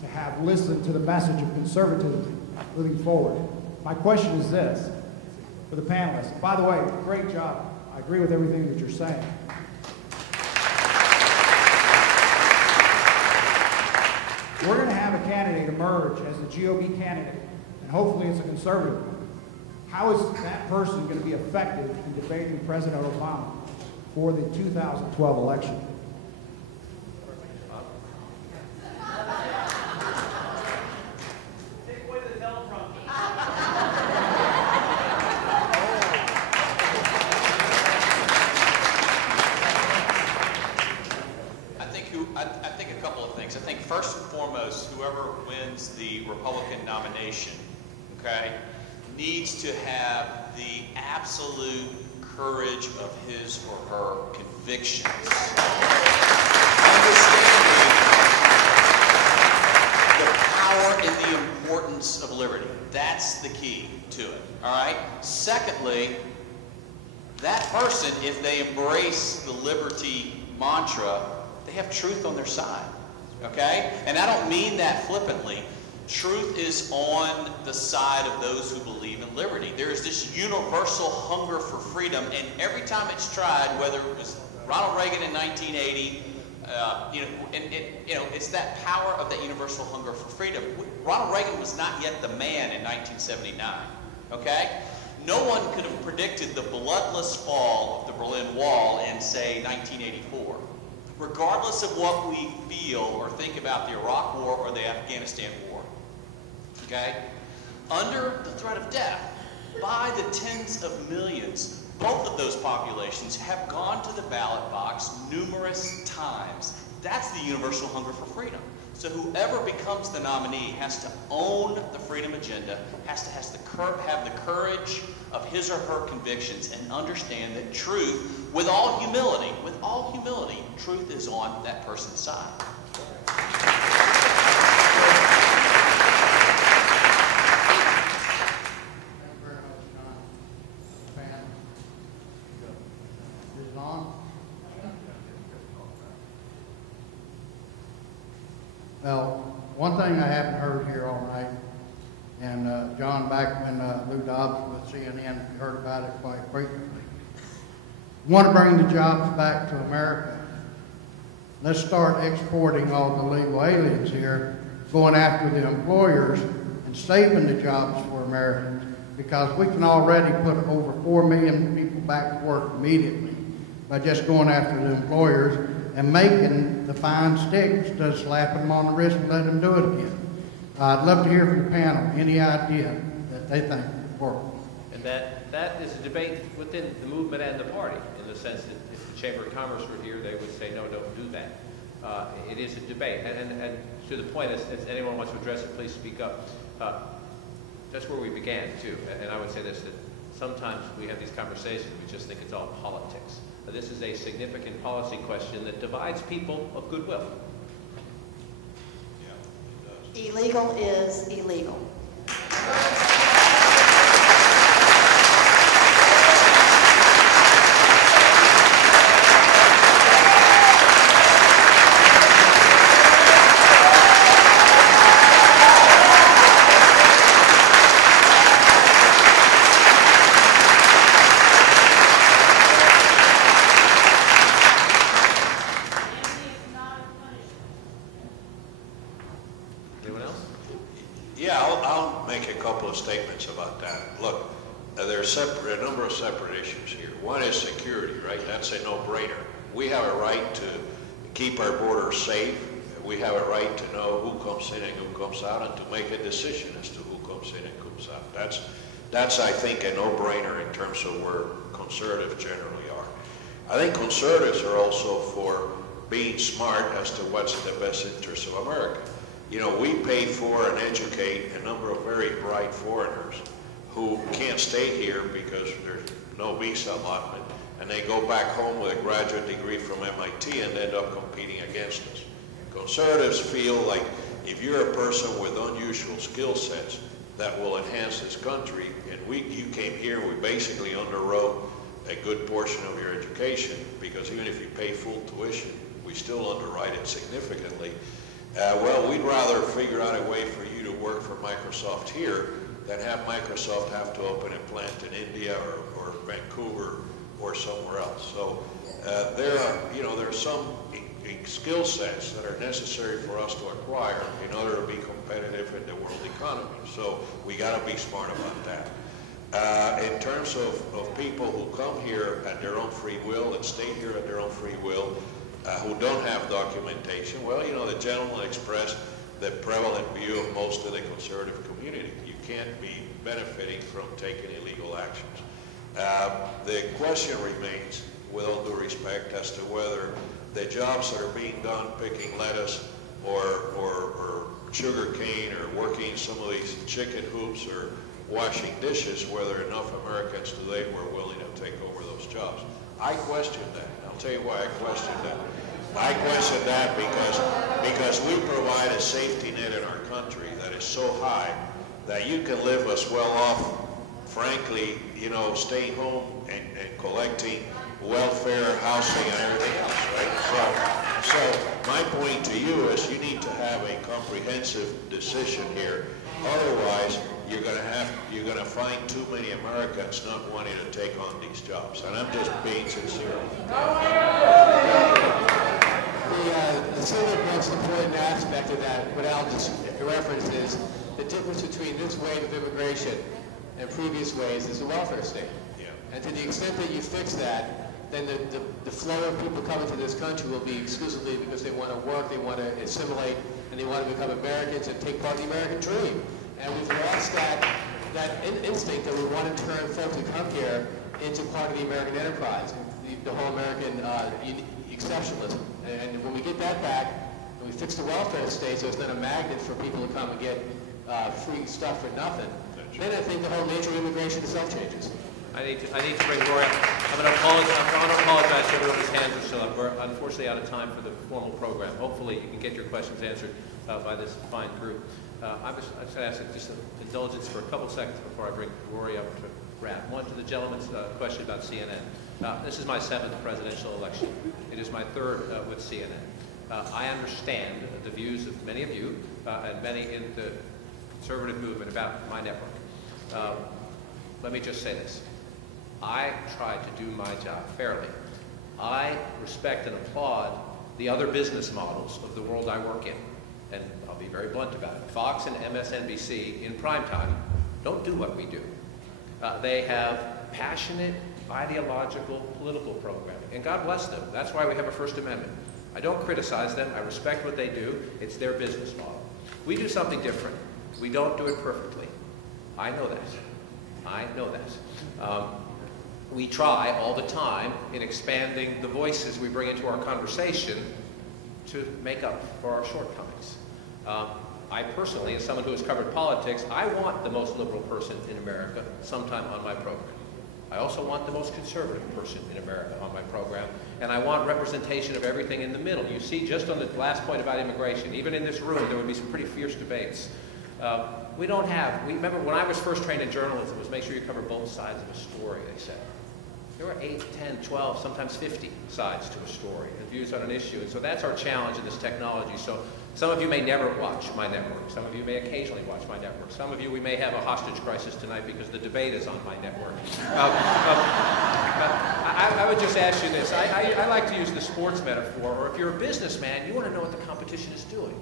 to have listened to the message of conservatism moving forward. My question is this, for the panelists. By the way, great job. I agree with everything that you're saying. We're going to have a candidate emerge as the GOP candidate, and hopefully it's a conservative one. How is that person going to be effective in debating President Obama for the 2012 election? I think a couple of things. I think first and foremost, whoever wins the Republican nomination, okay, needs to have the absolute courage of his or her convictions. Understanding the power and the importance of liberty. That's the key to it, all right? Secondly, that person, if they embrace the liberty mantra, they have truth on their side, okay? And I don't mean that flippantly. Truth is on the side of those who believe in liberty. There is this universal hunger for freedom, and every time it's tried, whether it was Ronald Reagan in 1980, it's that power of that universal hunger for freedom. Ronald Reagan was not yet the man in 1979, okay? No one could have predicted the bloodless fall of the Berlin Wall in, say, 1984. Regardless of what we feel or think about the Iraq War or the Afghanistan War, okay? Under the threat of death, by the tens of millions, both of those populations have gone to the ballot box numerous times. That's the universal hunger for freedom. So whoever becomes the nominee has to own the freedom agenda, has to have the courage of his or her convictions, and understand that truth, with all humility, truth is on that person's side. Well, one thing I haven't heard here all night, and John, back when Lou Dobbs was with CNN, heard about it quite frequently. Want to bring the jobs back to America. Let's start exporting all the legal aliens here, going after the employers and saving the jobs for Americans, because we can already put over 4 million people back to work immediately by just going after the employers and making the fine sticks, just slapping them on the wrist and letting them do it again. I'd love to hear from the panel any idea that they think would work. And that is a debate within the movement and the party, in the sense that if the Chamber of Commerce were here, they would say, no, don't do that. It is a debate. And to the point, as anyone wants to address it, please speak up. That's where we began, too. And I would say this, that sometimes we have these conversations, we just think it's all politics. This is a significant policy question that divides people of goodwill. Yeah, it does. Illegal is illegal. of statements about that. Look, there's a number of separate issues here. One is security, right? That's a no-brainer. We have a right to keep our borders safe. We have a right to know who comes in and who comes out, and to make a decision as to who comes in and comes out. That's I think, a no-brainer in terms of where conservatives generally are. I think conservatives are also for being smart as to what's in the best interest of America. You know, we pay for and educate a number of very bright foreigners who can't stay here because there's no visa allotment, and they go back home with a graduate degree from MIT and end up competing against us. Conservatives feel like if you're a person with unusual skill sets that will enhance this country, and you came here, we basically underwrote a good portion of your education, because even if you pay full tuition, we still underwrite it significantly. Well, we'd rather figure out a way for you to work for Microsoft here than have Microsoft have to open a plant in India or Vancouver or somewhere else. So there are some skill sets that are necessary for us to acquire in order to be competitive in the world economy. So we got to be smart about that. In terms of people who come here at their own free will and stay here at their own free will, who don't have documentation, well, you know, the gentleman expressed the prevalent view of most of the conservative community. You can't be benefiting from taking illegal actions. The question remains, with all due respect, as to whether the jobs that are being done picking lettuce or sugar cane or working some of these chicken hoops or washing dishes, whether enough Americans today were willing to take over those jobs. I question that. I'll tell you why I question that. I question that because we provide a safety net in our country that is so high that you can live as well off, frankly, you know, staying home and collecting welfare, housing, and everything else, right? So my point to you is you need to have a comprehensive decision here. Otherwise, you're going to find too many Americans not wanting to take on these jobs, and I'm just being sincere. The single most important aspect of that, what Al just referenced, is the difference between this wave of immigration and previous waves is the welfare state. Yeah. And to the extent that you fix that, then the flow of people coming to this country will be exclusively because they want to work, they want to assimilate, and they want to become Americans and take part in the American dream. And we've lost that instinct that we want to turn folks who come here into part of the American enterprise, the whole American exceptionalism. And when we get that back, and we fix the welfare state so it's not a magnet for people to come and get free stuff for nothing, then I think the whole nature of immigration itself changes. I need to bring Rory up. I'm going to apologize to everyone whose hands are still up. We're unfortunately out of time for the formal program. Hopefully you can get your questions answered by this fine group. I just going to ask just an indulgence for a couple seconds before I bring Rory up to wrap. One, to the gentleman's question about CNN. This is my 7th presidential election. It is my 3rd with CNN. I understand the views of many of you and many in the conservative movement about my network. Let me just say this. I try to do my job fairly. I respect and applaud the other business models of the world I work in. And I'll be very blunt about it. Fox and MSNBC in prime time don't do what we do. They have passionate, ideological, political programming. And God bless them. That's why we have a First Amendment. I don't criticize them. I respect what they do. It's their business model. We do something different. We don't do it perfectly. I know that. I know that. We try all the time in expanding the voices we bring into our conversation to make up for our shortcomings. I personally, as someone who has covered politics, I want the most liberal person in America sometime on my program. I also want the most conservative person in America on my program, and I want representation of everything in the middle. You see, just on the last point about immigration, even in this room, there would be some pretty fierce debates. Remember when I was first trained in journalism, it was make sure you cover both sides of a story, they said. There were 8, 10, 12, sometimes 50 sides to a story and views on an issue. And so that's our challenge in this technology. So some of you may never watch my network. Some of you may occasionally watch my network. Some of you, we may have a hostage crisis tonight because the debate is on my network. I would just ask you this. I like to use the sports metaphor, or if you're a businessman, you want to know what the competition is doing.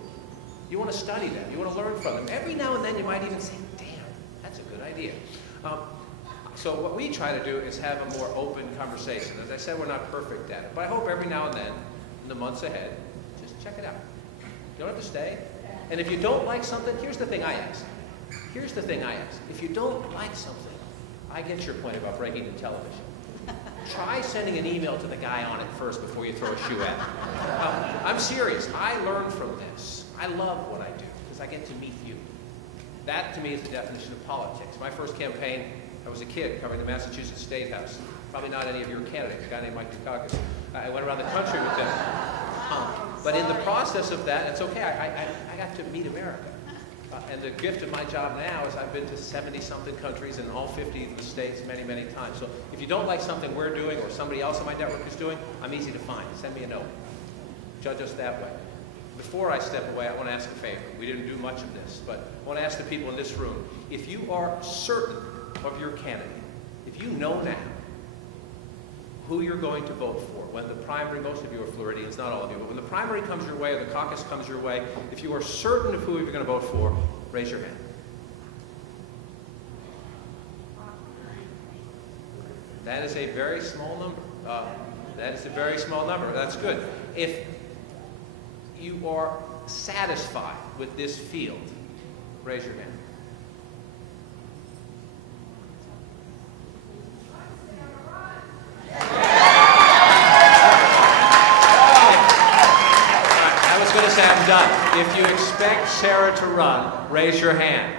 You want to study them. You want to learn from them. Every now and then you might even say, damn, that's a idea. So what we try to do is have a more open conversation. As I said, we're not perfect at it, but I hope every now and then, in the months ahead, just check it out. You don't have to stay. And if you don't like something, here's the thing I ask. Here's the thing I ask. If you don't like something, I get your point about breaking the television. Try sending an email to the guy on it first before you throw a shoe at him. I'm serious. I learn from this. I love what I do because I get to meet you. That, to me, is the definition of politics. My first campaign, I was a kid covering the Massachusetts State House. Probably not any of your candidates, a guy named Mike Dukakis. I went around the country with them. But in the process of that, it's okay, I got to meet America. And the gift of my job now is I've been to 70-something countries in all 50 of the states many, many times. So if you don't like something we're doing or somebody else on my network is doing, I'm easy to find. Send me a note. Judge us that way. Before I step away, I want to ask a favor. We didn't do much of this, but I want to ask the people in this room, if you are certain of your candidate, if you know now who you're going to vote for, when the primary, most of you are Floridians, not all of you, but when the primary comes your way or the caucus comes your way, if you are certain of who you're going to vote for, raise your hand. That is a very small number. That is a very small number. That's good. If you are satisfied with this field, raise your hand. I'm done. If you expect Sarah to run, raise your hand.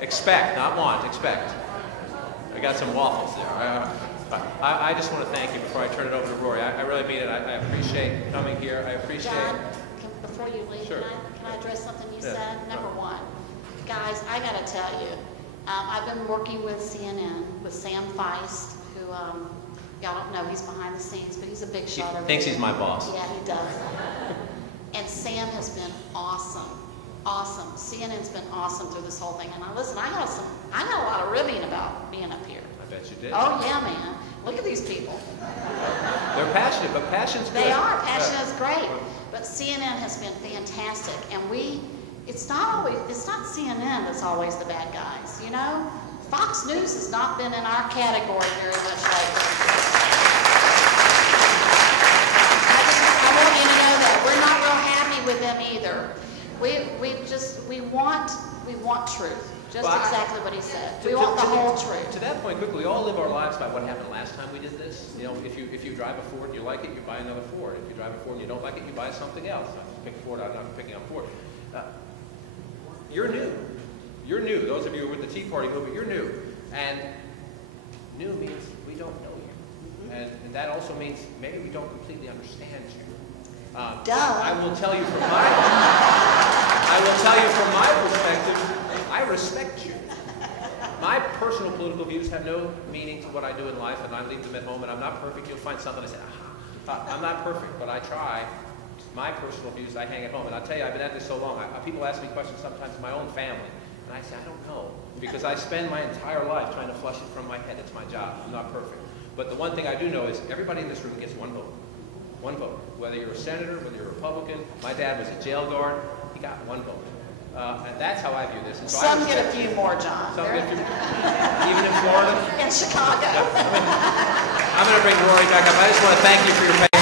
Expect, not want, expect. I got some waffles there. I just want to thank you before I turn it over to Rory. I really mean it. I appreciate coming here. I appreciate... John, before you leave, sure. can I address something you said? Number one, guys, I got to tell you, I've been working with CNN, with Sam Feist, who, y'all don't know, he's behind the scenes, but he's a big shot over Thinks there. he's my boss. Yeah, he does. And Sam has been awesome, awesome. CNN's been awesome through this whole thing. And listen, I got a lot of ribbing about being up here. I bet you did. Oh yeah, man. Look at these people. They're passionate, but passion's good. They are. Passion is great. But CNN has been fantastic. And it's not CNN that's always the bad guys, you know? Fox News has not been in our category very much lately. We're not real happy with them either. We want truth. Just exactly what he said. We want the whole truth. To that point, quickly, we all live our lives by what happened last time we did this. You know, if you drive a Ford and you like it, you buy another Ford. If you drive a Ford and you don't like it, you buy something else. If you pick Ford, I'm not picking up Ford. You're new. You're new. Those of you who are with the Tea Party movement, you're new. And new means we don't know you. And that also means maybe we don't completely understand you. I will tell you from my perspective, I respect you. My personal political views have no meaning to what I do in life, and I leave them at home, and I'm not perfect. You'll find something to say, aha. I'm not perfect, but I try. My personal views, I hang at home. And I'll tell you, I've been at this so long. People ask me questions sometimes in my own family, and I say, I don't know. Because I spend my entire life trying to flush it from my head. It's my job. I'm not perfect. But the one thing I do know is everybody in this room gets one vote. One vote. Whether you're a senator, whether you're a Republican. My dad was a jail guard. He got one vote. And that's how I view this. And so some get a few more, John. Some get a few, even in Florida. In Chicago. I'm going to bring Rory back up. I just want to thank you for your patience.